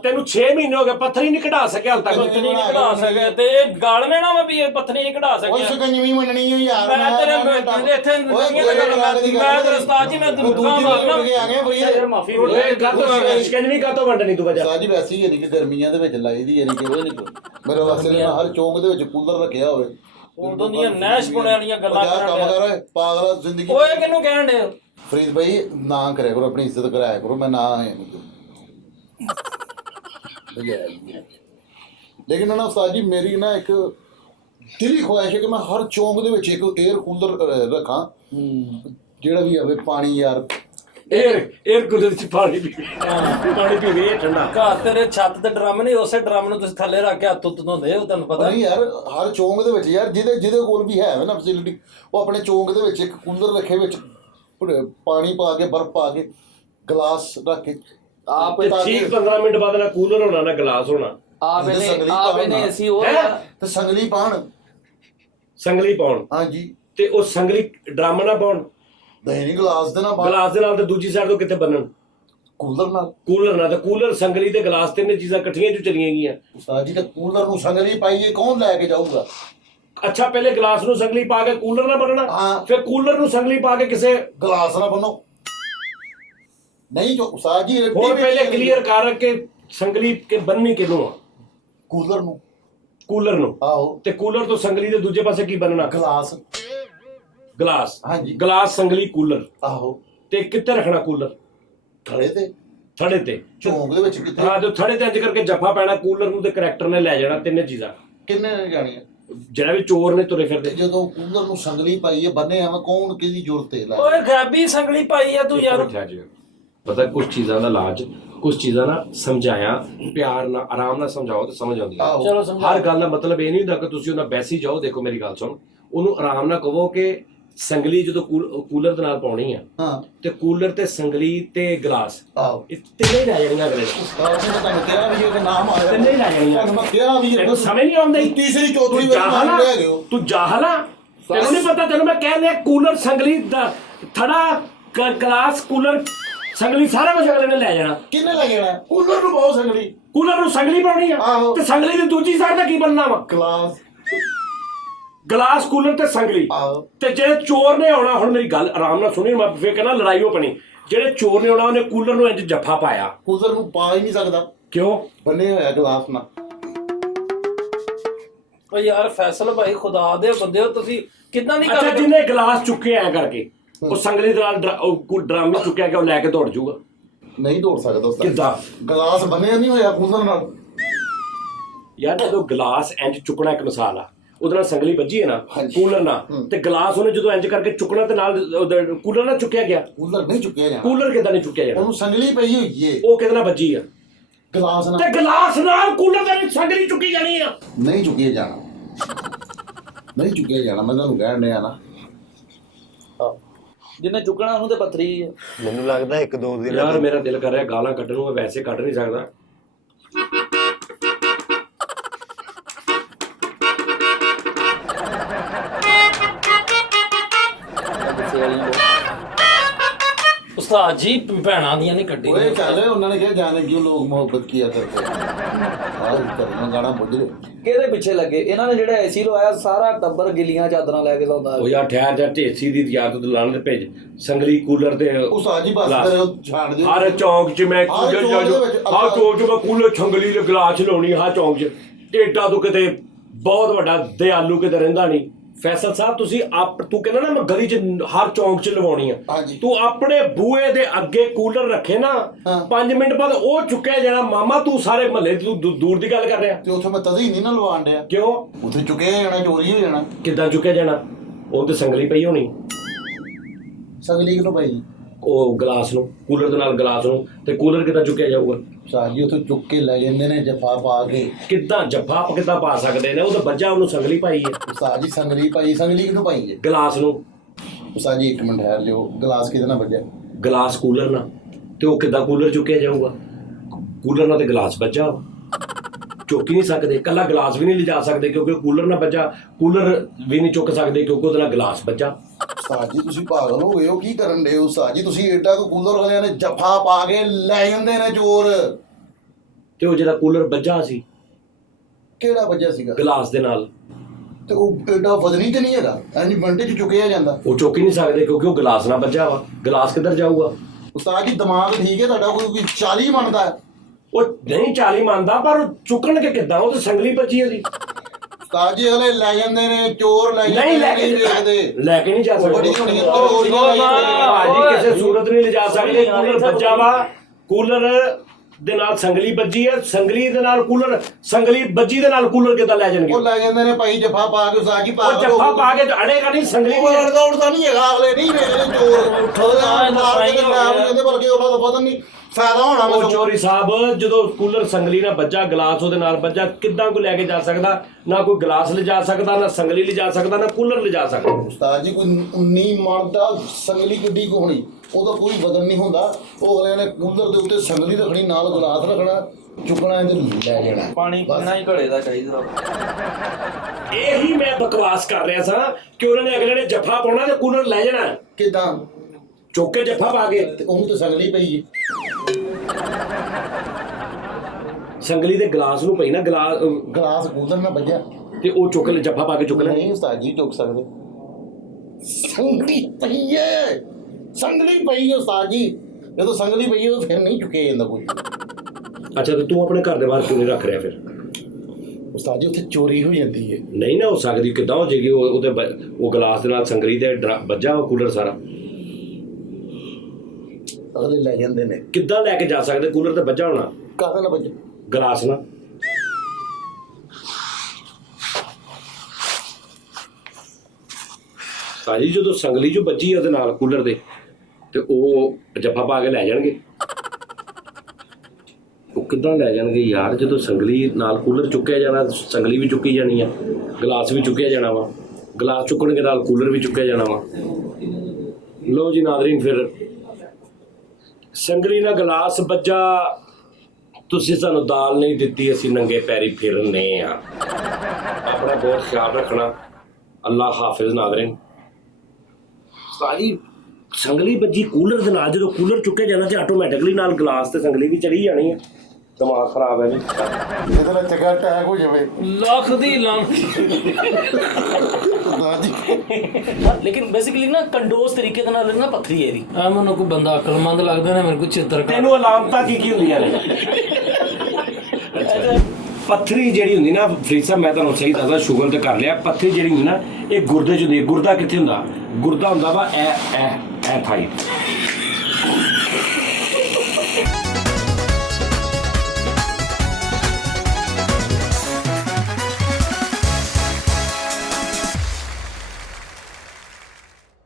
तेनू 6 महीने हो गए, पत्थर ही नहीं कढ़ा सके हाल तक। ਪੱਥਰੀ ਨਹੀਂ ਕਢਾ ਸਕੇ ਤੇ ਇਹ ਗਾਲ ਮੇਣਾ ਮੈਂ ਵੀ ਇਹ ਪੱਥਰੀ ਨਹੀਂ ਕਢਾ ਓਏ ਸਕਿਆ। ਸਕੰਜਵੀ ਮੰਨਣੀ ਹੈ ਯਾਰ। ਮੈਂ ਤੇਰੇ ਇੱਥੇ ਮੈਂ ਤੇਰੇ ਉਸਤਾਦ ਜੀ ਮੈਂ ਤੈਨੂੰ ਦੁਆ ਮਾਰਨਾ। ਆ ਗਏ ਫਰੀਦ, ਮਾਫੀ शिकंजवी का तो वंडनी तू वजह ਉਸਤਾਦ ਜੀ ਵੈਸੇ ਹੀ ਨਹੀਂ ਕਿ ਗਰਮੀਆਂ ਦੇ ਵਿੱਚ ਲਾਈ ਦੀ ਯਾਨੀ ਕਿ ਉਹ ਨਹੀਂ ਮੇਰੇ ਵਾਸਤੇ ਮੈਂ ਹਰ ਚੌਂਕ ਦੇ ਵਿੱਚ ਕੂਲਰ ਰੱਖਿਆ ਹੋਵੇ। ਉਦੋਂ ਦੀਆਂ ਨੈਸ਼ ਪੁਣੇ ਵਾਲੀਆਂ ਗੱਲਾਂ ਕੰਮ ਕਰ ਓਏ ਪਾਗਲਾ ਜ਼ਿੰਦਗੀ। ਓਏ ਕਿਹਨੂੰ ਕਹਿਣ ਦੇ? ਫਰੀਦ ਭਾਈ ਨਾ ਕਰਿਆ ਕਰੋ, ਆਪਣੀ ਇੱਜ਼ਤ ਕਰਾਇਆ ਕਰੋ। ਮੈਂ ਨਾ ਹੈ ਲੇਕਿਨ ਨਾ ਉਸਤਾਦ ਜੀ, ਮੇਰੀ ਨਾ ਇੱਕ ਦਿਲੀ ਖੁਆਇਸ਼ ਹੈ ਕਿ ਮੈਂ ਹਰ ਚੌਂਕ ਦੇ ਵਿੱਚ ਇੱਕ 에ਅਰ ਕੂਲਰ ਰੱਖਾਂ, ਜਿਹੜਾ ਵੀ ਆਵੇ। ਪਾਣੀ ਯਾਰ एयर कूलर च पानी पी गई ठंडा। ਘਰ ਤੇਰੇ ਛੱਤ ਤੇ ਡਰਮ ਨਹੀਂ, ਉਸੇ ਡਰਮ ਨੂੰ ਤੁਸੀਂ ਥੱਲੇ ਰੱਖ ਕੇ ਹੱਥ ਉੱਤ ਧੋਂਦੇ ਹੋ, ਤੁਹਾਨੂੰ ਪਤਾ ਨਹੀਂ ਯਾਰ। ਹਰ ਚੌਂਕ ਦੇ ਵਿੱਚ ਯਾਰ ਜਿਹਦੇ ਕੋਲ ਵੀ ਹੈ ਨਾ ਫੈਸਿਲਿਟੀ, ਉਹ ਆਪਣੇ ਚੌਂਕ ਦੇ ਵਿੱਚ ਇੱਕ ਕੂਲਰ ਰੱਖੇ, ਵਿੱਚ ਪਾਣੀ ਪਾ ਕੇ, ਬਰਫ਼ ਪਾ ਕੇ, ਗਲਾਸ ਰੱਖ ਕੇ। ਆਪ ठीक 15 मिनट बाद ना कूलर होना ना गिलास होना। ਆਪ ਇਹਨੇ ਏਸੀ ਉਹ ਤੇ ਸੰਗਲੀ ਪਾਣ, संगली पाउन। ਹਾਂਜੀ ते ओ संगली ड्रम ना पाउन, ਦਹੀਂ ਗਲਾਸ ਦੇ ਨਾਲ गिलास दे नाल ते दूजी साइड तो किथे बन्नन। ਕੂਲਰ ਨਾਲ ਕੂਲਰ ਨਾਲ, ਤੇ ਕੂਲਰ ਸੰਗਲੀ ਤੇ ਗਲਾਸ ਤਿੰਨੇ ਚੀਜ਼ਾਂ ਇਕੱਠੀਆਂ ਚ ਚਲੀਆਂ ਗਈਆਂ। ਉਸਤਾਦ ਜੀ ਤੇ ਕੂਲਰ ਨੂੰ ਸੰਗਲੀ ਪਾਈਏ ਕੌਣ ਲੈ ਕੇ ਜਾਊਗਾ? ਅੱਛਾ ਪਹਿਲੇ ਗਲਾਸ ਨੂੰ ਸੰਗਲੀ ਪਾ ਕੇ ਕੂਲਰ ਨਾਲ ਬੰਨਣਾ, ਹਾਂ। ਫਿਰ ਕੂਲਰ ਨੂੰ ਸੰਗਲੀ ਪਾ ਕੇ ਕਿਸੇ ਗਲਾਸ ਨਾਲ ਬੰਨੋ। ਨਹੀਂ ਜੋ ਉਸਤਾਦ ਜੀ ਹੁਣ ਪਹਿਲੇ ਕਲੀਅਰ ਕਰ ਕੇ ਸੰਗਲੀ ਕੇ ਬੰਨਣੀ ਕਿਹਨੂੰ ਆ? ਕੂਲਰ ਨੂੰ। ਕੂਲਰ ਨੂੰ। ਆਹੋ। ਤੇ ਕੂਲਰ ਤੋਂ ਸੰਗਲੀ ਦੇ ਦੂਜੇ ਪਾਸੇ ਕੀ ਬੰਨਣਾ? ਗਲਾਸ। ਗਲਾਸ। ਹਾਂਜੀ। ਗਲਾਸ ਸੰਗਲੀ ਕੂਲਰ। ਆਹੋ। ਤੇ ਕਿੱਥੇ ਰੱਖਣਾ ਕੂਲਰ? ਥੜੇ ਤੇ। ਥੜੇ ਤੇ। ਝੋਂਕ ਦੇ ਵਿੱਚ ਕਿੱਥੇ? ਹਾਂ, ਜੋ ਥੜੇ ਤੇ ਇੰਜ ਕਰਕੇ ਜੱਫਾ ਪੈਣਾ ਕੂਲਰ ਨੂੰ, ਤੇ ਕਰੈਕਟਰ ਨੇ ਲੈ ਜਾਣਾ ਤਿੰਨੇ ਚੀਜ਼ਾਂ। ਕਿੰਨੇ ਨੇ ਜਾਣੀਆਂ? ਜਿਹੜਾ ਵੀ ਚੋਰ ਨੇ ਤੁਰੇ ਤੇ ਫਿਰਦੇ। ਜਦੋਂ ਕੂਲਰ ਨੂੰ ਸੰਗਲੀ ਪਾਈਏ ਬੰਨੇ ਆਵਾਂ ਕੌਣ ਕਿਹਦੀ ਜ਼ਰੂਰਤ ਤੇ ਲੈ? ਓਏ ਗਾਬੀ ਸੰਗਲੀ ਪਾਈ ਆ ਤੂੰ ਯਾਰ। ਪਤਾ ਕੁਝ ਚੀਜ਼ਾਂ ਦਾ ਇਲਾਜ, ਕੁਝ ਚੀਜ਼ਾਂ ਨਾ ਸਮਝਾਇਆ ਪਿਆਰ ਨਾਲ, ਆਰਾਮ ਨਾਲ ਸਮਝਾਓ ਤੇ ਸਮਝ ਆਉਂਦੀ ਹੈ। ਆਹੋ। ਚਲੋ ਸਮਝਾ। ਹਰ ਗੱਲ ਦਾ ਮਤਲਬ ਇਹ ਨਹੀਂ ਹੁੰਦਾ ਕਿ ਤੁਸੀਂ ਉਹਨਾਂ ਬੈਸੀ ਜਾਓ। ਦੇਖੋ ਮੇਰੀ ਗੱਲ ਸੁਣ, ਉਹਨੂੰ ਆਰਾਮ ਨਾਲ ਕਹੋ ਕਿ ਸੰਗਲੀ ਜਦੋਂ ਕੂਲਰ ਦੇ ਨਾਲ ਪਾਉਣੀ ਆ, ਹਾਂ। ਤੇ ਕੂਲਰ ਤੇ ਸੰਗਲੀ ਤੇ ਗਲਾਸ ਆਹੋ। ਇਹ ਤਿੰਨੇ ਹੀ ਰਹਿ ਜਾਣੀਆਂ ਅਗਲੇ ਉਸਤਾਦ ਜੀ ਨੇ ਤੁਹਾਨੂੰ ਕਿਹਾ ਵੀ ਇਹ ਨਾਮ ਆਇਆ। ਤਿੰਨੇ ਹੀ ਰਹਿ ਜਾਣੀਆਂ। ਤੁਹਾਨੂੰ ਮੈਂ ਕਿਹਾ ਵੀ ਤੈਨੂੰ ਸਮਝ ਨਹੀਂ ਆਉਂਦੀ? ਤੀਸਰੀ ਚੌਥੀ ਤੂੰ ਵਾਰ ਜਾਹਲ ਨਾਮ ਆ? ਲੈ ਗਏ ਹੋ। ਤੂੰ ਜਾਹਲ ਆ? ਤੈਨੂੰ ਨਹੀਂ ਪਤਾ? ਤੈਨੂੰ ਮੈਂ ਕਹਿੰਦਾ ਕੂਲਰ ਸੰਗਲੀ ਦਾ ਥੜਾ ਗਲਾਸ ਕੂਲਰ ਸੰਗਲੀ ਸਾਰਾ ਕੁਝ ਅਗਲੇ ਨੇ ਲੈ ਜਾਣਾ। ਕਿੰਨੇ ਲੈ ਜਾਣਾ? ਕੂਲਰ ਨੂੰ ਬਹੁਤ ਸੰਗਲੀ। ਕੂਲਰ ਨੂੰ ਸੰਗਲੀ ਪਾਉਣੀ ਆ, ਆਹੋ। ਤੇ ਸੰਗਲੀ ਦੀ ਦੂਜੀ ਸਾਈਡ ਦਾ ਕੀ ਬਣਨਾ ਵਾ? ਗਲਾਸ। ਗਲਾਸ ਕੂਲਰ ਤੇ ਸੰਗਲੀ। ਆਹੋ। ਤੇ ਜਿਹੜੇ ਚੋਰ ਨੇ ਆਉਣਾ, ਹੁਣ ਮੇਰੀ ਗੱਲ ਆਰਾਮ ਨਾਲ ਸੁਣੀ, ਮੈਂ ਫੇਰ ਕਹਿੰਦਾ ਲੜਾਈ ਹੋ ਪਣੀ। ਜਿਹੜੇ ਚੋਰ ਨੇ ਆਉਣਾ ਉਹਨੇ ਕੂਲਰ ਨੂੰ ਇੰਜ ਜੱਫਾ ਪਾਇਆ। ਕੂਲਰ ਨੂੰ ਪਾ ਹੀ ਨਹੀਂ ਸਕਦਾ, ਕਿਉਂ? ਬੰਨੇ ਹੋਇਆ ਗਲਾਸ ਨਾਲ। ਓ ਯਾਰ ਫੈਸਲ ਭਾਈ ਖੁਦਾ ਦੇ ਬੰਦੇ ਹੋ ਤੁਸੀਂ, ਕਿੱਦਾਂ ਦੀ ਅੱਛਾ ਗੱਲ ਜਿਹਨੇ ਗਲਾਸ ਚੁੱਕੇ ਐ ਕਰਕੇ, ਉਹ ਸੰਗਲੀ ਦੇ ਨਾਲ ਡਰਮ ਹੀ ਚੁੱਕਿਆ ਕਿ ਉਹ ਲੈ ਕੇ ਦੌੜ ਜਾਊਗਾ। ਨਹੀਂ ਦੌੜ ਸਕਦਾ ਉਸਤਾਦ। ਕਿੱਦਾਂ? ਗਲਾਸ ਬੰਨਿਆ ਨਹੀਂ ਹੋਇਆ ਕੂਲਰ ਨਾਲ। ਯਾਰ ਜਦੋਂ ਗਲਾਸ ਇੰਜ ਚੁੱਕਣਾ, ਇੱਕ ਮਿਸਾਲ ਆ, ਉਹਦੇ ਨਾਲ ਸੰਗਲੀ ਵੱਜੀ ਹੈ ਨਾ ਹਾਂਜੀ। ਕੂਲਰ ਨਾਲ, ਤੇ ਗਲਾਸ ਉਹਨੇ ਜਦੋਂ ਇੰਜ ਕਰਕੇ ਚੁੱਕਣਾ ਤੇ ਨਾਲ ਕੂਲਰ ਨਾਲ ਚੁੱਕਿਆ ਗਿਆ। ਕੂਲਰ ਨਹੀਂ ਚੁੱਕਿਆ ਜਾਣਾ। ਕੂਲਰ ਕਿੱਦਾਂ ਨਹੀਂ ਚੁੱਕਿਆ ਜਾਣਾ? ਉਹਨੂੰ ਸੰਗਲੀ ਪਈ ਹੋਈ ਏ ਉਹ ਕਿਹਦੇ ਨਾਲ ਵੱਜੀ ਆ? ਗਲਾਸ ਨਾਲ। ਤੇ ਗਲਾਸ ਨਾਲ ਕੂਲਰ ਦੇ ਵਿੱਚ ਸੰਗਲੀ ਚੁੱਕੀ ਜਾਣੀ ਆ। ਨਹੀਂ ਚੁੱਕਿਆ ਜਾਣਾ। ਨਹੀਂ ਚੁੱਕਿਆ ਜਾਣਾ, ਮੈਂ ਤੁਹਾਨੂੰ ਕਹਿਣ ਡਿਆ ਨਾ। ਜਿਹਨੇ ਚੁੱਕਣਾ ਉਹਨੂੰ ਤੇ ਪੱਥਰੀ ਆ। ਮੈਨੂੰ ਲੱਗਦਾ ਇੱਕ ਦੋ ਦਿਨ ਯਾਰ ਮੇਰਾ ਦਿਲ ਕਰ ਰਿਹਾ ਗਾਲਾਂ ਕੱਢਣ ਨੂੰ, ਮੈਂ ਵੈਸੇ ਕੱਢ ਨਹੀਂ ਸਕਦਾ। ਉਸਤਾਦ ਜੀ ਭੈਣਾਂ ਦੀਆਂ ਨਹੀਂ ਕੱਢੀ। ਓਏ ਚੱਲ, ਉਹਨਾਂ ਨੇ ਕਿਹਾ ਜਾਣੇ ਕਿਉਂ ਲੋਕ ਮੁਹੱਬਤ ਕੀਆ ਕਰਤੇ। ਆਹ ਕਰਨਾ ਗਾਣਾ ਬੁੱਝ ਲੈ। ਕਿਹਦੇ ਪਿੱਛੇ ਲੱਗੇ? ਇਹਨਾਂ ਨੇ ਜਿਹੜਾ ਏਸੀ ਲਵਾਇਆ ਸਾਰਾ ਟੱਬਰ ਗਿੱਲੀਆਂ ਚਾਦਰਾਂ ਲੈ ਕੇ ਲਾਉਂਦਾ। ਉਹ ਯਾਰ ਠਹਿਰ ਜਾ, ਢੇਸੀ ਦੀ ਯਾਰ ਤੂੰ ਲਾਣ ਦੇ ਭੇਜ। ਸੰਗਲੀ ਕੂਲਰ ਤੇ ਉਸਤਾਦ ਜੀ ਬਸ ਗਲਾਸ। ਕਰਿਓ, ਛੱਡ ਦਿਓ। ਹਰ ਚੌਂਕ 'ਚ ਮੈਂ ਹਰ ਚੌਂਕ ਦੇ ਵਿੱਚ ਹਾਂ ਚੌਂਕ 'ਚ ਮੈਂ ਕੂਲਰ ਸੰਗਲੀ ਦੇ ਗਲਾਸ ਲਾਉਣੀ। ਹਾਂ ਚੌਂਕ 'ਚ ਢੇਡਾ ਤੂੰ ਕਿਤੇ ਬਹੁਤ ਵੱਡਾ ਦਿਆਲੂ ਕਿਤੇ ਰਹਿੰਦਾ ਨਹੀਂ। ਫੈਸਲ ਸਾਹਿਬ ਤੁਸੀਂ ਤੂੰ ਕਹਿੰਦਾ ਨਾ ਮੈਂ ਗਲੀ 'ਚ ਹਰ ਚੌਂਕ 'ਚ ਲਵਾਉਣੀ ਆ, ਹਾਂਜੀ। ਤੂੰ ਆਪਣੇ ਬੂਹੇ ਦੇ ਅੱਗੇ ਕੂਲਰ ਰੱਖੇ ਨਾ, ਹਾਂ। 5 ਮਿੰਟ ਬਾਅਦ ਉਹ ਚੁੱਕਿਆ ਜਾਣਾ। ਮਾਮਾ ਤੂੰ ਸਾਰੇ ਮਹੱਲੇ ਤੂੰ ਦੂਰ ਦੀ ਗੱਲ ਕਰ ਰਿਹਾ। ਤੇ ਉੱਥੇ ਮੈਂ ਤਦੀ ਨਹੀਂ ਨਾ ਲਵਾਣ ਡਿਆ। ਕਿਉਂ? ਉੱਥੇ ਚੁੱਕਿਆ ਜਾਣਾ, ਚੋਰੀ ਹੋ ਜਾਣਾ। ਕਿੱਦਾਂ ਚੁੱਕਿਆ ਜਾਣਾ? ਉਹ ਤੇ ਸੰਗਲੀ ਪਈ ਹੋਣੀ ਸੰਗਲੀ ਕਿਉਂ ਪਈ? ਉਹ ਗਲਾਸ ਨੂੰ, ਕੂਲਰ ਦੇ ਨਾਲ ਗਲਾਸ ਨੂੰ, ਤੇ ਕੂਲਰ ਕਿੱਦਾਂ ਚੁੱਕਿਆ ਜਾਊਗਾ? ਉਸਤਾਦ ਜੀ ਉੱਥੇ ਚੁੱਕ ਕੇ ਲੈ ਜਾਂਦੇ ਨੇ ਜਫਾ ਪਾ ਕੇ। ਕਿੱਦਾਂ ਜੱਫਾ ਕਿੱਦਾਂ ਪਾ ਸਕਦੇ ਨੇ? ਉਹ ਤਾਂ ਬੱਜਾ, ਉਹਨੂੰ ਸੰਗਲੀ ਪਾਈ ਹੈ ਉਸਤਾਦ ਜੀ ਸੰਗਲੀ ਪਾਈ, ਸੰਗਲੀ ਕਿਉਂ ਪਾਈ ਏ? ਗਲਾਸ ਨੂੰ। ਉਸਤਾਦ ਜੀ ਇੱਕ ਮਿੰਟ ਠਹਿਰ ਜਾਓ, ਗਲਾਸ ਕਿਹਦੇ ਨਾਲ ਵੱਜਿਆ? ਗਲਾਸ ਕੂਲਰ ਨਾਲ, ਤੇ ਉਹ ਕਿੱਦਾਂ ਕੂਲਰ ਚੁੱਕਿਆ ਜਾਊਗਾ? ਕੂਲਰ ਨਾਲ ਤੇ ਗਲਾਸ ਵੱਜਾ ਵਾ, ਚੁੱਕ ਹੀ ਨਹੀਂ ਸਕਦੇ। ਕੱਲਾ ਗਲਾਸ ਵੀ ਨਹੀਂ ਲਿਜਾ ਸਕਦੇ ਕਿਉਂਕਿ ਉਹ ਕੂਲਰ ਨਾਲ ਵੱਜਾ। ਕੂਲਰ ਵੀ ਨਹੀਂ ਚੁੱਕ ਸਕਦੇ ਕਿਉਂਕਿ ਉਹਦੇ ਨਾਲ ਗਲਾਸ ਵੱਜਾ। ਉਸਤਾਦ ਜੀ ਤੁਸੀਂ ਪਾਗਲ ਹੋ ਗਏ ਹੋ, ਕੀ ਕਰਨ ਡਏ ਹੋ? ਉਸਤਾਦ ਜੀ ਤੁਸੀਂ ਏਡਾ ਕੋ ਕੂਲਰ ਵਾਲਿਆਂ ਨੇ ਜਫਾ ਪਾ ਕੇ ਲੈ ਜਾਂਦੇ ਨੇ ਚੋਰ। ਤੇ ਉਹ ਜਿਹੜਾ ਕੂਲਰ ਵੱਜਾ ਸੀ ਕਿਹੜਾ ਵੱਜਿਆ ਸੀਗਾ? ਗਲਾਸ ਦੇ ਨਾਲ, ਤੇ ਉਹ ਏਡਾ ਵਜ਼ਨੀ ਤੇ ਨਹੀਂ ਹੈਗਾ, ਐਨੀ ਮਿੰਟ 'ਚ ਚੁੱਕਿਆ ਜਾਂਦਾ। ਉਹ ਚੁੱਕ ਹੀ ਨਹੀਂ ਸਕਦੇ ਕਿਉਂਕਿ ਉਹ ਗਲਾਸ ਨਾਲ ਵੱਜਾ ਵਾ। ਗਲਾਸ ਕਿੱਧਰ ਜਾਊਗਾ? ਉਸਤਾਦ ਜੀ ਦਿਮਾਗ ਠੀਕ ਹੈ ਤੁਹਾਡਾ? ਕੋਈ 40 ਮੰਨਦਾ ਹੈ? ਉਹ ਨਹੀਂ 40 ਮੰਨਦਾ, ਪਰ ਉਹ ਚੁੱਕਣਗੇ ਕਿੱਦਾਂ? ਉਹ ਤਾਂ ਸੰਗਲੀ ਵੱਜੀ ਉਹਦੀ। ਉਸਤਾਦ ਜੀ ਹਲੇ ਲੈ ਜਾਂਦੇ ਨੇ ਚੋਰ, ਲੈ ਜਾਂਦੇ ਨਹੀਂ ਲੈ ਨਹੀਂ ਵੇਖਦੇ। ਕੇ ਲੈ ਕੇ ਨਹੀਂ ਜਾ ਸਕਦੇ। ਬੜੀ ਹੋਣੀ ਭਾਜੀ ਕਿਸੇ ਸੂਰਤ ਨਹੀਂ ਲਿਜਾ ਸਕਦੇ। ਕੂਲਰ ਵੱਜਾ ਵਾ, ਕੂਲਰ ਦੇ ਨਾਲ ਸੰਗਲੀ ਵੱਜੀ ਹੈ, ਸੰਗਲੀ ਦੇ ਨਾਲ ਕੂਲਰ, ਸੰਗਲੀ ਵੱਜੀ ਦੇ ਨਾਲ ਕੂਲਰ ਕਿੱਦਾਂ ਲੈ ਜਾਣਗੇ? ਉਹ ਲੈ ਜਾਂਦੇ ਨੇ ਭਾਈ ਜਫਾ ਪਾ ਕੇ। ਉਸਤਾਦ ਜੀ ਉਹ ਜੱਫਾ ਪਾ ਕੇ ਅੜੇਗਾ ਨਹੀਂ, ਸੰਗਲੀ ਉਹ ਲੜਦਾ ਉੜਦਾ ਨਹੀਂ ਹੈਗਾ, ਅਗਲੇ ਨਹੀਂ ਵੇਖਦੇ ਚੋਰ। ਕਹਿੰਦੇ ਬਲਕਿ ਉਹਨਾਂ ਦਾ ਪਤਾ ਨਹੀਂ ਫਾਇਦਾ ਹੋਣਾ। ਉਹ ਚੋਰੀ ਸਾਹਿਬ ਜਦੋਂ ਕੂਲਰ ਸੰਗਲੀ ਨਾਲ ਵੱਜਾ, ਗਲਾਸ ਉਹਦੇ ਨਾਲ ਵੱਜਾ, ਕਿੱਦਾਂ ਕੋਈ ਲੈ ਕੇ ਜਾ ਸਕਦਾ? ਨਾ ਕੋਈ ਗਲਾਸ ਲਿਜਾ ਸਕਦਾ, ਨਾ ਸੰਗਲੀ ਲਿਜਾ ਸਕਦਾ, ਨਾ ਕੂਲਰ ਲਿਜਾ ਸਕਦਾ। ਉਸਤਾਦ ਜੀ ਕੋਈ 19 ਮਣ ਦਾ ਸੰਗਲੀ ਗੱਡੀ ਕੋ ਹੋਣੀ, ਉਹਦਾ ਕੋਈ ਵਜ਼ਨ ਨਹੀਂ ਹੁੰਦਾ। ਉਹ ਅਗਲੇ ਨੇ ਕੂਲਰ ਦੇ ਉੱਤੇ ਸੰਗਲੀ ਰੱਖਣੀ, ਨਾਲ ਗਲਾਸ ਰੱਖਣਾ, ਚੁੱਕਣਾ ਇਹਦੇ ਲੈ ਜਾਣਾ। ਪਾਣੀ ਪੀਣਾ ਹੀ ਘੜੇ ਦਾ ਚਾਹੀਦਾ। ਇਹੀ ਮੈਂ ਬਕਵਾਸ ਕਰ ਰਿਹਾ ਸਾਂ ਕਿ ਉਹਨਾਂ ਨੇ ਅਗਲੇ ਨੇ ਜੱਫਾ ਪਾਉਣਾ ਤੇ ਕੂਲਰ ਲੈ ਜਾਣਾ, ਕਿਦਾਂ? ਚੁੱਕ ਕੇ ਜੱਫਾ ਪਾ ਕੇ। ਤੇ ਉਹਨੂੰ ਤਾਂ ਸੰਗਲੀ ਪਈ ਹੈ। ਸੰਗਲੀ ਦੇ ਗਲਾਸ ਨੂੰ ਪਈ ਨਾ ਗਲਾਸ ਕੂਲਰ ਨਾਲ ਵੱਜਿਆ। ਤੇ ਉਹ ਚੁੱਕ ਲੈ, ਜੱਫਾ ਪਾ ਕੇ ਚੁੱਕ ਲੈ। ਨਹੀਂ ਉਸਤਾਦ ਜੀ ਚੁੱਕ ਸਕਦੇ। ਸੰਗਲੀ ਪਈ ਹੈ, ਸੰਗਲੀ ਪਈ ਹੈ ਉਸਤਾਦ ਜੀ। ਜਦੋਂ ਸੰਗਲੀ ਪਈ ਹੈ ਫਿਰ ਨਹੀਂ ਚੁੱਕਿਆ ਜਾਂਦਾ ਕੋਈ। ਅੱਛਾ ਤੇ ਤੂੰ ਆਪਣੇ ਘਰ ਦੇ ਬਾਹਰ ਕਿਉਂ ਨਹੀਂ ਰੱਖ ਰਿਹਾ ਫਿਰ? ਉਸਤਾਦ ਜੀ ਉੱਥੇ ਚੋਰੀ ਹੋ ਜਾਂਦੀ ਹੈ। ਨਹੀਂ ਨਾ ਹੋ ਸਕਦੀ, ਕਿੱਦਾਂ ਹੋ ਜਾਏਗੀ? ਉਹ ਗਲਾਸ ਦੇ ਨਾਲ ਸੰਗਲੀ ਦੇ ਵੱਜਾ ਵਾ ਕੂਲਰ ਸਾਰਾ। ਅਗਲੇ ਲੈ ਜਾਂਦੇ ਨੇ। ਕਿੱਦਾਂ ਲੈ ਕੇ ਜਾ ਸਕਦੇ? ਕੂਲਰ ਤੇ ਵੱਜਾ ਹੋਣਾ ਕਾਹਦੇ ਨਾਲ ਵੱਜੇ? ਗਲਾਸ ਨਾਲ। ਸਾਜੀ ਜਦੋਂ ਸੰਗਲੀ ਜੋ ਵੱਜੀ ਉਹਦੇ ਨਾਲ ਕੂਲਰ ਦੇ, ਤੇ ਉਹ ਜੱਫਾ ਪਾ ਕੇ ਲੈ ਜਾਣਗੇ। ਉਹ ਕਿੱਦਾਂ ਲੈ ਜਾਣਗੇ ਯਾਰ? ਜਦੋਂ ਸੰਗਲੀ ਨਾਲ ਕੂਲਰ ਚੁੱਕਿਆ ਜਾਣਾ, ਸੰਗਲੀ ਵੀ ਚੁੱਕੀ ਜਾਣੀ ਆ, ਗਲਾਸ ਵੀ ਚੁੱਕਿਆ ਜਾਣਾ ਵਾ, ਗਲਾਸ ਚੁੱਕਣਗੇ ਨਾਲ ਕੂਲਰ ਵੀ ਚੁੱਕਿਆ ਜਾਣਾ ਵਾ। ਲੋ ਜੀ ਨਾਜ਼ਰੀਨ, ਫਿਰ ਸੰਗਲੀ ਨਾਲ ਗਲਾਸ ਵੱਜਾ, ਤੁਸੀਂ ਸਾਨੂੰ ਦਾਲ ਨਹੀਂ ਦਿੱਤੀ, ਅਸੀਂ ਨੰਗੇ ਪੈਰੀ ਫਿਰਨੇ ਆ। ਆਪਣਾ ਬਹੁਤ ਖਿਆਲ ਰੱਖਣਾ। ਅੱਲਾ ਹਾਫਿਜ਼ ਨਾਜ਼ਰੀਨ। ਸਾਰੀ ਸੰਗਲੀ ਵੱਜੀ ਕੂਲਰ ਦੇ ਨਾਲ, ਜਦੋਂ ਕੂਲਰ ਚੁੱਕਿਆ ਜਾਣਾ ਤੇ ਆਟੋਮੈਟਿਕਲੀ ਨਾਲ ਗਲਾਸ ਤੇ ਸੰਗਲੀ ਵੀ ਚਲੀ ਜਾਣੀ ਹੈ। ਦਿਮਾਗ ਖਰਾਬ ਹੈ ਜੀ। ਇਹਦੇ ਨਾਲ ਚੰਗਾ ਅਟੈਕ ਹੋ ਜਾਵੇ। ਲੱਖ ਦੀ ਲਾਂਭ। ਉਸਤਾਦ ਜੀ ਲੇਕਿਨ ਬੇਸਿਕਲੀ ਨਾ ਕੰਡੋਜ਼ ਤਰੀਕੇ ਦੇ ਨਾਲ ਨਾ ਪੱਥਰੀ ਹੈ ਇਹਦੀ। ਆ ਮੈਨੂੰ ਕੋਈ ਬੰਦਾ ਅਕਲਮੰਦ ਲੱਗਦਾ ਨੇ, ਮੇਰੇ ਕੋਲ ਚਿੱਤਰਕਾਰ। ਤੈਨੂੰ ਅਲਾਮਤਾਂ ਕੀ ਹੁੰਦੀਆਂ ਨੇ? ਪੱਥਰੀ ਜਿਹੜੀ ਹੁੰਦੀ ਨਾ ਫਰੀਦ ਸਾਹਿਬ, ਮੈਂ ਤੁਹਾਨੂੰ ਸਹੀ ਦੱਸਦਾ, ਸ਼ੂਗਰ ਤੇ ਕਰ ਲਿਆ। ਪੱਥਰੀ ਜਿਹੜੀ ਹੁੰਦੀ ਨਾ, ਇਹ ਗੁਰਦੇ 'ਚ ਹੁੰਦੀ ਹੈ। ਗੁਰਦਾ ਕਿੱਥੇ ਹੁੰਦਾ? ਗੁਰਦਾ ਹੁੰਦਾ ਵਾ ਐ ਥਾਈ,